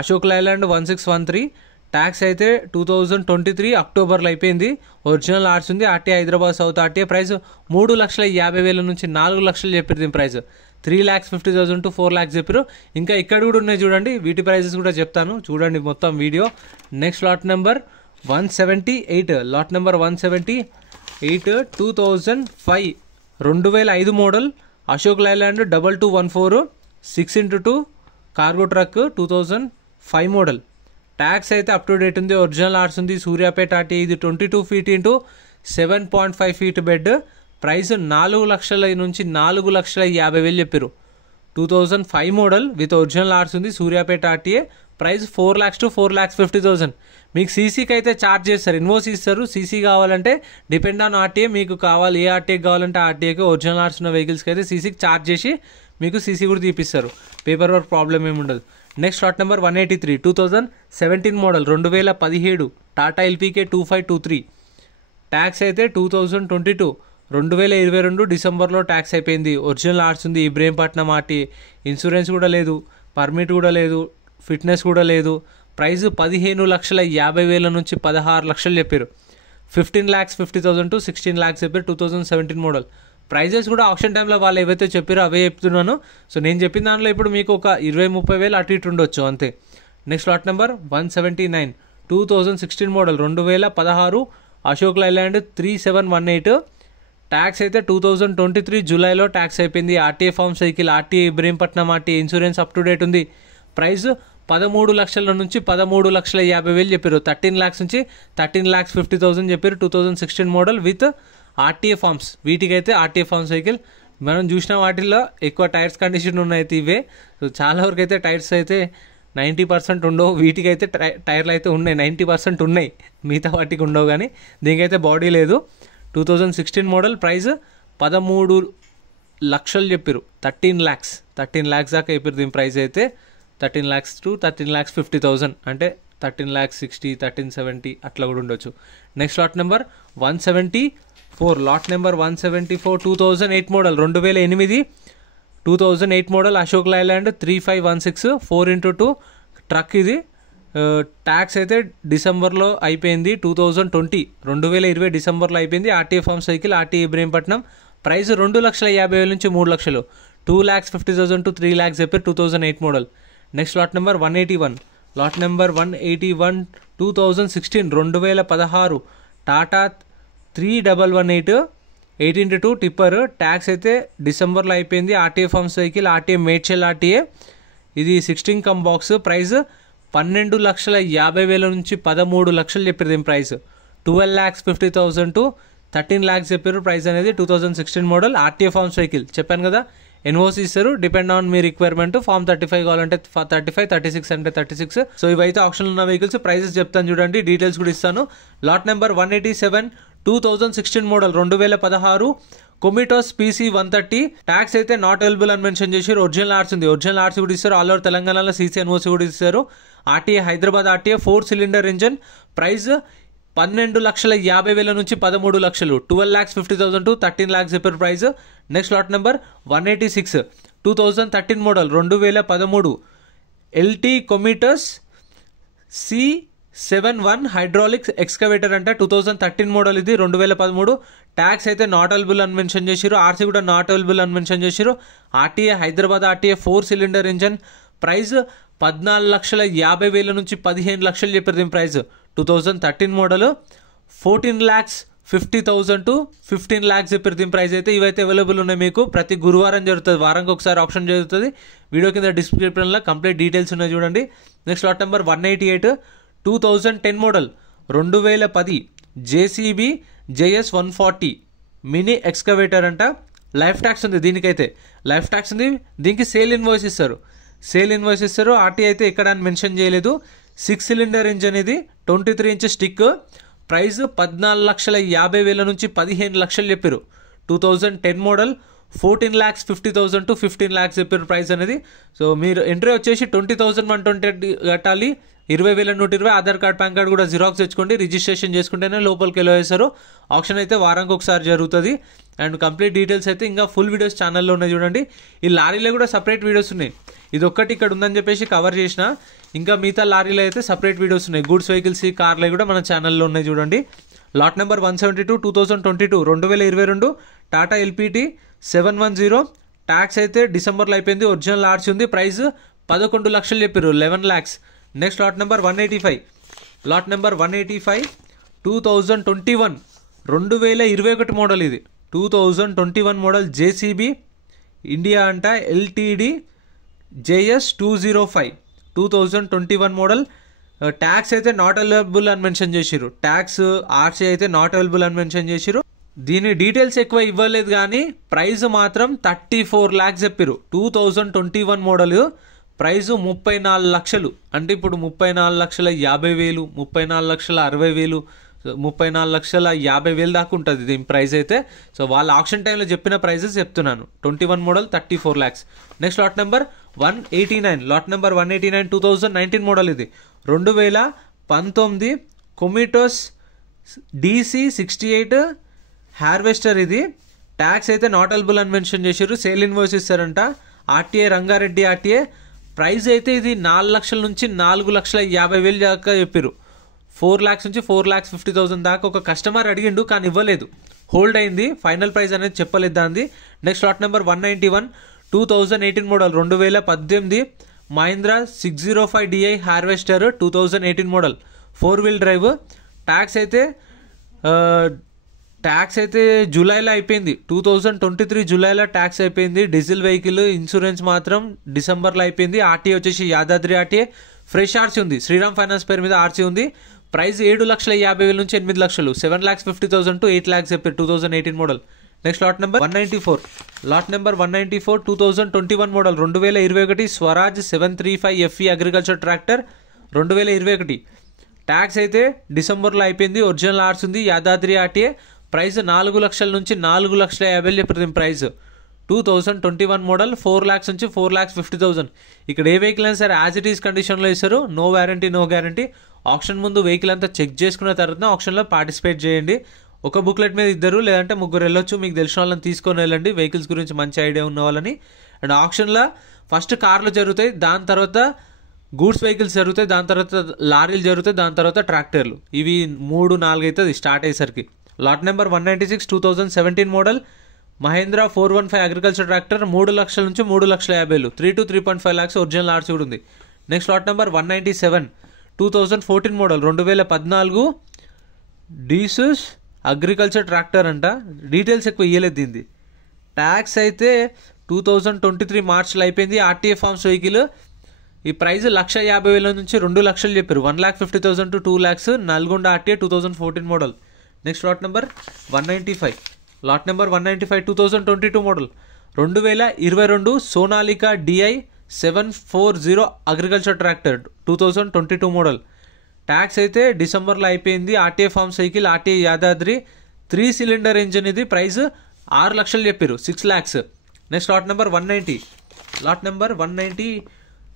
Ashok Leyland 1613 tax అయితే 2023 అక్టోబర్లో అయిపోయింది. ఒరిజినల్ ఆర్ట్స్ ఉంది. RTA Hyderabad south RTA. Price 3,50,000 నుంచి 4 లక్షలు చెప్పారు. దీని ప్రైస్ 3,50,000 to 4 lakhs చెప్పారు. ఇంకా ఇక్కడ కూడా ఉన్నాయి చూడండి. వీటి ప్రైజెస్ కూడా చెప్తాను చూడండి మొత్తం video. Next lot number 178 lot number 178 2005 2005 model Ashok Leyland 2214 6x2 cargo truck 2005 model. Tax అయితే అప్ టు డేట్ ఉంది. ఒరిజినల్ ఆర్ట్స్ ఉంది. సూర్యాపేట ఆర్టీఏ. ఇది 22 feet into 7.5 feet bed. Price 4 లక్షల నుంచి 4,50,000 చెప్పారు. 2005 మోడల్ విత్ ఒరిజినల్ ఆర్ట్స్ ఉంది. Suryapet RTA. Price 4 lakhs to 4,50,000. మీకు సీసీకి అయితే ఛార్జ్ చేస్తారు, ఇన్వోస్ ఇస్తారు. సీసీ కావాలంటే డిపెండ్ ఆన్ ఆర్టీఏ, మీకు కావాలి ఏ ఆర్టీఏ కావాలంటే ఆర్టీఏకి, ఒరిజినల్ ఆర్ట్స్ ఉన్న వెహికల్స్కి అయితే సీసీకి ఛార్జ్ చేసి మీకు సీసీ కూడా తీపిస్తారు. పేపర్ వర్క్ ప్రాబ్లం ఏమి ఉండదు. Next lot number 183 2017 model 2017 Tata ఎల్పీకే 2523. Tax అయితే 2022 2022 డిసెంబర్లో ట్యాక్స్ అయిపోయింది. ఒరిజినల్ ఆర్ట్స్ ఉంది, ఇబ్రహీంపట్నం ఆర్టీ, ఇన్సూరెన్స్ కూడా లేదు, పర్మిట్ కూడా లేదు, ఫిట్నెస్ కూడా లేదు. ప్రైస్ 15,50,000 నుంచి 16 లక్షలు చెప్పారు. 15,50,000 to 16 lakhs చెప్పారు. 2017 మోడల్. ప్రైజెస్ కూడా ఆప్షన్ టైంలో వాళ్ళు ఏవైతే చెప్పారో అవే చెప్తున్నాను. సో నేను చెప్పిన దాంట్లో ఇప్పుడు మీకు ఒక 20-30 వేలు అటు ఇటు ఉండొచ్చు అంతే. Next lot number 179 2016 model 2016 Ashok Leyland 3718. Tax అయితే 2023 జూలైలో ట్యాక్స్ అయిపోయింది. RTA form cycle, RTA Ibrahimpatnam RTA, insurance up to date ఉంది. ప్రైస్ 13 లక్షల నుంచి 13,50,000 చెప్పారు. 13 lakhs నుంచి 13,50,000 చెప్పారు. 2016 మోడల్ విత్ ఆర్టీఏ ఫార్మ్స్. వీటికైతే ఆర్టీఏ ఫార్మ్ సైకిల్ మనం చూసిన వాటిల్లో ఎక్కువ టైర్స్ కండిషన్ ఉన్నాయి అయితే ఇవే. సో చాలా వరకు అయితే టైర్స్ అయితే 90% ఉండవు. వీటికైతే టైర్లు అయితే ఉన్నాయి, 90% ఉన్నాయి. మిగతా వాటికి ఉండవు, కానీ దీనికైతే బాడీ లేదు. 2016 మోడల్. ప్రైస్ 13 లక్షలు చెప్పారు. 13 lakhs దాకా చెప్పారు. దీని ప్రైస్ అయితే 13 lakhs to 13,50,000, అంటే 13,60,000 13,70 అట్లా కూడా ఉండొచ్చు. Next lot number 174 lot number 174 2008 model 2008 model Ashok Leyland 3516 4x2 truck. ఇది ట్యాక్స్ అయితే డిసెంబర్లో అయిపోయింది. 2020 డిసెంబర్లో అయిపోయింది. RTA form cycle, RTA Ibrahimpatnam. Price 2,50,000 నుంచి 3 లక్షలు. 2,50,000 to 3 lakhs చెప్పారు. 2008 model. Next lot number 181 lot number 181 2016 2016 Tata 3118 18x2 tipper. Tax అయితే డిసెంబర్లో అయిపోయింది. RTA form cycle, RTA Medchal RTA. ఇది 16 కమ్ బాక్స్. ప్రైస్ 12,50,000 నుంచి 13 లక్షలు చెప్పారు. దీని ప్రైస్ 12,50,000 to 13 lakhs చెప్పారు. ప్రైస్ అనేది 2016 మోడల్ ఆర్టీఏ ఫార్మ్ సైకిల్. చెప్పాను కదా, ఎన్ఓసి ఇస్తారు, డిపెండ్ ఆన్ మీ రిక్వైర్మెంట్. ఫార్మ్ 35 కావాలంటే 35, 36 అంటే 36. సో ఇవైతే ఆప్షన్లో ఉన్న వెహికల్స్. ప్రైజెస్ చెప్తాను చూడండి, డీటెయిల్స్ కూడా ఇస్తాను. Lot number 187 2016 model 2016 Komatsu PC 130. Tax అయితే నాట్ అవైలబుల్ అని మెన్షన్ చేశారు. ఒరిజినల్ ఆర్ట్స్ ఉంది, ఒరిజినల్ ఆర్ట్స్ కూడా ఇస్తారు. ఆల్ ఓవర్ తెలంగాణలో సీసీ ఎన్ఓసి కూడా ఇస్తారు. RTA Hyderabad RTA 4 cylinder engine. Price 12,50,000 నుంచి 13 లక్షలు. 12,50,000 to 13 lakhs చెప్పారు ప్రైస్. Next lot number 186 2013 model 2013 LT Komatsu C71 hydraulics excavator అంటే 2013 మోడల్. ఇది 2013. ట్యాక్స్ అయితే నాట్ అవైలబుల్ అని మెన్షన్ చేశారు. ఆర్సీ కూడా నాట్ అవైలబుల్ అని మెన్షన్ చేశారు. RTA Hyderabad RTA 4 cylinder engine. Price 14,50,000 నుంచి 15 లక్షలు చెప్పారు. దీని ప్రైస్ 2013 మోడల్. 14,50,000 to 15 lakhs చెప్పారు. దీని ప్రైస్ అయితే ఇవైతే అవైలబుల్ ఉన్నాయి. మీకు ప్రతి గురువారం జరుగుతుంది, వారానికి ఒకసారి ఆప్షన్ జరుగుతుంది. వీడియో కింద డిస్క్రిప్షన్లో కంప్లీట్ డీటెయిల్స్ ఉన్నాయి చూడండి. Next lot number 188 2010 model 2010 JCB JS 140 mini excavator అంట. లైఫ్ ట్యాక్స్ ఉంది, దీనికైతే లైఫ్ ట్యాక్స్ ఉంది. దీనికి సేల్ ఇన్వాయిస్ ఇస్తారు. ఆర్టీ అయితే ఇక్కడ అని మెన్షన్ చేయలేదు. 6 cylinder ఇంజన్. ఇది 23 inch స్టిక్. ప్రైస్ 14,50,000 నుంచి 15 లక్షలు చెప్పారు. 2010 మోడల్. 14,50,000 to 15 lakhs చెప్పారు ప్రైస్ అనేది. సో మీరు ఎంట్రీ వచ్చేసి 20,120 కట్టాలి. 20,120. ఆధార్ కార్డ్, పాన్ కార్డ్ కూడా జిరాక్స్ తెచ్చుకోండి. రిజిస్ట్రేషన్ చేసుకుంటేనే లోపలికి వెళ్ళేస్తారు. ఆప్షన్ అయితే వారానికి ఒకసారి జరుగుతుంది. అండ్ కంప్లీట్ డీటెయిల్స్ అయితే ఇంకా ఫుల్ వీడియోస్ ఛానల్లో ఉన్నాయి చూడండి. ఈ లారీలో కూడా సపరేట్ వీడియోస్ ఉన్నాయి. ఇది ఒక్కటి ఇక్కడ ఉందని చెప్పేసి కవర్ చేసిన, ఇంకా మిగతా లారీలో అయితే సపరేట్ వీడియోస్ ఉన్నాయి. గూడ్స్ వెహికల్స్, కార్లు కూడా మన ఛానల్లో ఉన్నాయి చూడండి. Lot number 172 2022 2022 Tata LPT 710. Tax అయితే డిసెంబర్లో అయిపోయింది. ఒరిజినల్ ఆర్సీ ఉంది. ప్రైస్ 11 లక్షలు చెప్పారు, 11 lakhs. Next lot number 185 2021 2021 model. ఇది 2021 మోడల్ జేసీబీ ఇండియా అంట ఎల్టీడీ JS 205 2021 మోడల్. ట్యాక్స్ అయితే నాట్ అవైలబుల్ అని మెన్షన్ చేసిరు. ట్యాక్స్ ఆర్సీ అయితే నాట్ అవైలబుల్ అని మెన్షన్ చేసిరు. దీని డీటెయిల్స్ ఎక్కువ ఇవ్వలేదు, కానీ ప్రైస్ మాత్రం 34 lakhs చెప్పారు. 2021 మోడల్. ప్రైజు 34 లక్షలు. అంటే ఇప్పుడు 34,50,000, 34,60,000, 34,50,000 దాకా ఉంటుంది దీని ప్రైస్ అయితే. సో వాళ్ళ ఆప్షన్ టైంలో చెప్పిన ప్రైజెస్ చెప్తున్నాను. 21 model 34 lakhs. Next lot number 189. Lot number 189 2019 model. ఇది 2019 కొమిటోస్ DC68 హార్వెస్టర్. ఇది ట్యాక్స్ అయితే నాట్ ఎలిజిబుల్ అని మెన్షన్ చేశారు. సేల్ ఇన్వాయిస్ ఇస్తారంట. RTA Rangareddy RTA. ప్రైస్ అయితే ఇది 4 లక్షల నుంచి 4,50,000 దాకా చెప్పారు. 4 lakhs నుంచి 4,50,000 దాకా ఒక కస్టమర్ అడిగిండు కానీ ఇవ్వలేదు, హోల్డ్ అయింది. ఫైనల్ ప్రైస్ అనేది చెప్పలేదు దాన్ని. Next lot number 191 2018 model 2018 Mahindra 605DI harvester 2018 model 4-wheel drive. Tax అయితే జూలైలో అయిపోయింది. 2023 జూలైలో ట్యాక్స్ అయిపోయింది. Diesel vehicle. ఇన్సూరెన్స్ మాత్రం డిసెంబర్లో అయిపోయింది. ఆర్టీఏ వచ్చేసి యాదాద్రి ఆర్టీఏ. ఫ్రెష్ ఆర్సీ ఉంది. శ్రీరామ్ ఫైనాన్స్ పేరు మీద ఆర్సీ ఉంది. ప్రైస్ 7,50,000 నుంచి 8 లక్షలు. 7,50,000 to 8 lakhs చెప్పారు 2018 model. Next lot number 194. Lot number 194 2021 model 2021 Swaraj 735FE agriculture tractor 2021. Tax అయితే డిసెంబర్లో అయిపోయింది. ఒరిజినల్ ఆర్స్ ఉంది. యాదాద్రి ఆర్టీఏ. ప్రైస్ 4 లక్షల నుంచి 4,50,000 చెప్పారు దీని ప్రైస్. 2021 మోడల్ 4 lakhs నుంచి 4,50,000. ఇక్కడ ఏ వెహికల్ అయినా సరే యాజ్ ఇట్ ఈస్ కండిషన్లో ఇస్తారు. No warranty, no guarantee. Auction ముందు వెహికల్ అంతా చెక్ చేసుకున్న తర్వాత ఆప్షన్లో పార్టిసిపేట్ చేయండి. ఒక బుక్లెట్ మీద 2 లేదంటే 3 వెళ్ళొచ్చు. మీకు తెలిసిన వాళ్ళని తీసుకొని వెళ్ళండి, వెహికల్స్ గురించి మంచి ఐడియా ఉన్న వాళ్ళని. అండ్ ఆప్షన్లో ఫస్ట్ కార్లు జరుగుతాయి, దాని తర్వాత గూడ్స్ వెహికల్స్ జరుగుతాయి, దాని తర్వాత లారీలు జరుగుతాయి, దాని తర్వాత ట్రాక్టర్లు. ఇవి 3-4 అవుతుంది స్టార్ట్ అయ్యేసరికి. Lot number 196 2017 model Mahindra 415 agriculture tractor 3 లక్షల నుంచి 3,50,000. 3 to 3.5 lakhs ఒరిజినల్ ఆర్సీ కూడా ఉంది. నెక్స్ట్ లాట్ నెంబర్ 197 2014 మోడల్ 2014 డీసస్ అగ్రికల్చర్ ట్రాక్టర్ అంట. డీటెయిల్స్ ఎక్కువ ఇవ్వలేదు దీనిది. ట్యాక్స్ అయితే 2023 మార్చ్లో అయిపోయింది. RTA forms vehicle. ఈ ప్రైస్ 1,50,000 నుంచి 2 లక్షలు చెప్పారు. 1,50,000 to 2 lakhs. Nalgonda RTA 2014 model. Next lot number 195. Lot number 195 2022 model 2022 Sonalika DI 740 agriculture tractor 2022 model. Tax అయితే డిసెంబర్లో అయిపోయింది. RTA forms vehicle. RTA Yadadri 3 cylinder engine. ఇది ప్రైస్ 6 లక్షలు చెప్పారు. 6 lakhs. Next lot number 190. Lot number 190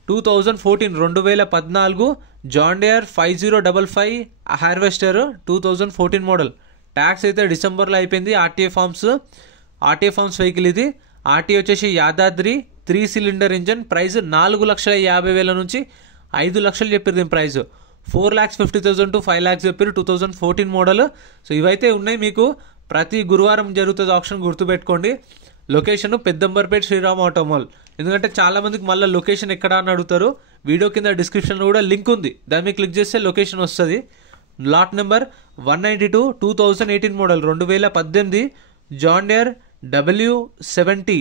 2014 2014 John Deere 5055 harvester 2014 model. Tax అయితే డిసెంబర్లో అయిపోయింది. RTA forms vehicle. ఇది ఆర్టీఏ వచ్చేసి యాదాద్రి 3 cylinder ఇంజన్. ప్రైస్ 4,50,000 నుంచి 5 లక్షలు చెప్పారు దీని ప్రైస్. 4,50,000 to 5 lakhs చెప్పారు. 2014 మోడల్. సో ఇవైతే ఉన్నాయి. మీకు ప్రతి గురువారం జరుగుతుంది ఆప్షన్, గుర్తుపెట్టుకోండి. Location Peddamberpet Sriram auto mall. ఎందుకంటే చాలా మందికి మళ్ళీ లొకేషన్ ఎక్కడ అని అడుగుతారు. వీడియో కింద డిస్క్రిప్షన్లో కూడా లింక్ ఉంది, దాన్ని మీరు క్లిక్ చేస్తే లొకేషన్ వస్తుంది. Lot number 192 2018 model 2018 John Deere W70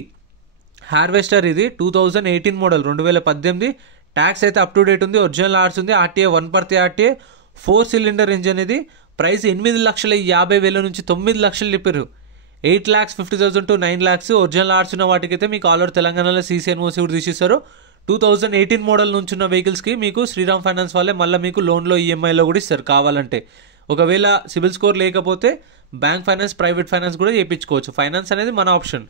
harvester. ఇది 2018 మోడల్ 2018. ట్యాక్స్ అయితే అప్ టు డేట్ ఉంది. ఒరిజినల్ ఆర్స్ ఉంది. RTA 1 RTA 4 cylinder engine. ఇది ప్రైస్ 8,50,000 నుంచి 9 లక్షలు చెప్పారు. 8,50,000 to 9 lakhs. ఒరిజినల్ ఆర్స్ ఉన్న వాటికైతే మీకు ఆల్ ఓవర్ తెలంగాణలో CCNOC కూడా తీసేస్తారు. 2018 మోడల్ నుంచి ఉన్న వెహికల్స్కి మీకు శ్రీరామ్ ఫైనాన్స్ వాళ్ళే మళ్ళీ మీకు లోన్లో EMIలో కూడా ఇస్తారు కావాలంటే. ఒకవేళ సిబిల్ స్కోర్ లేకపోతే బ్యాంక్ ఫైనాన్స్, ప్రైవేట్ ఫైనాన్స్ కూడా చేయించుకోవచ్చు. ఫైనాన్స్ అనేది మన auction.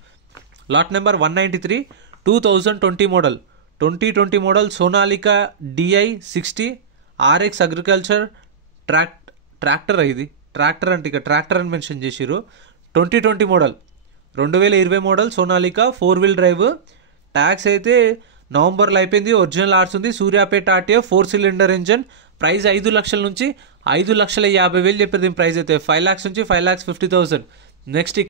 Lot number 193 2020 model 2020 model Sonalika DI 60 RX agriculture tractor. ఇది ట్రాక్టర్ అంటే ఇక ట్రాక్టర్ అని మెన్షన్ చేసిరు. 2020 model 2020 model Sonalika 4-wheel drive. Tax అయితే నవంబర్లో అయిపోయింది. ఒరిజినల్ ఆర్స్ ఉంది. Suryapet RTA 4 cylinder engine. Price 5 లక్షల నుంచి 5,50,000 చెప్పారు దీని ప్రైస్ అయితే. 5 lakhs నుంచి 5,50,000. నెక్స్ట్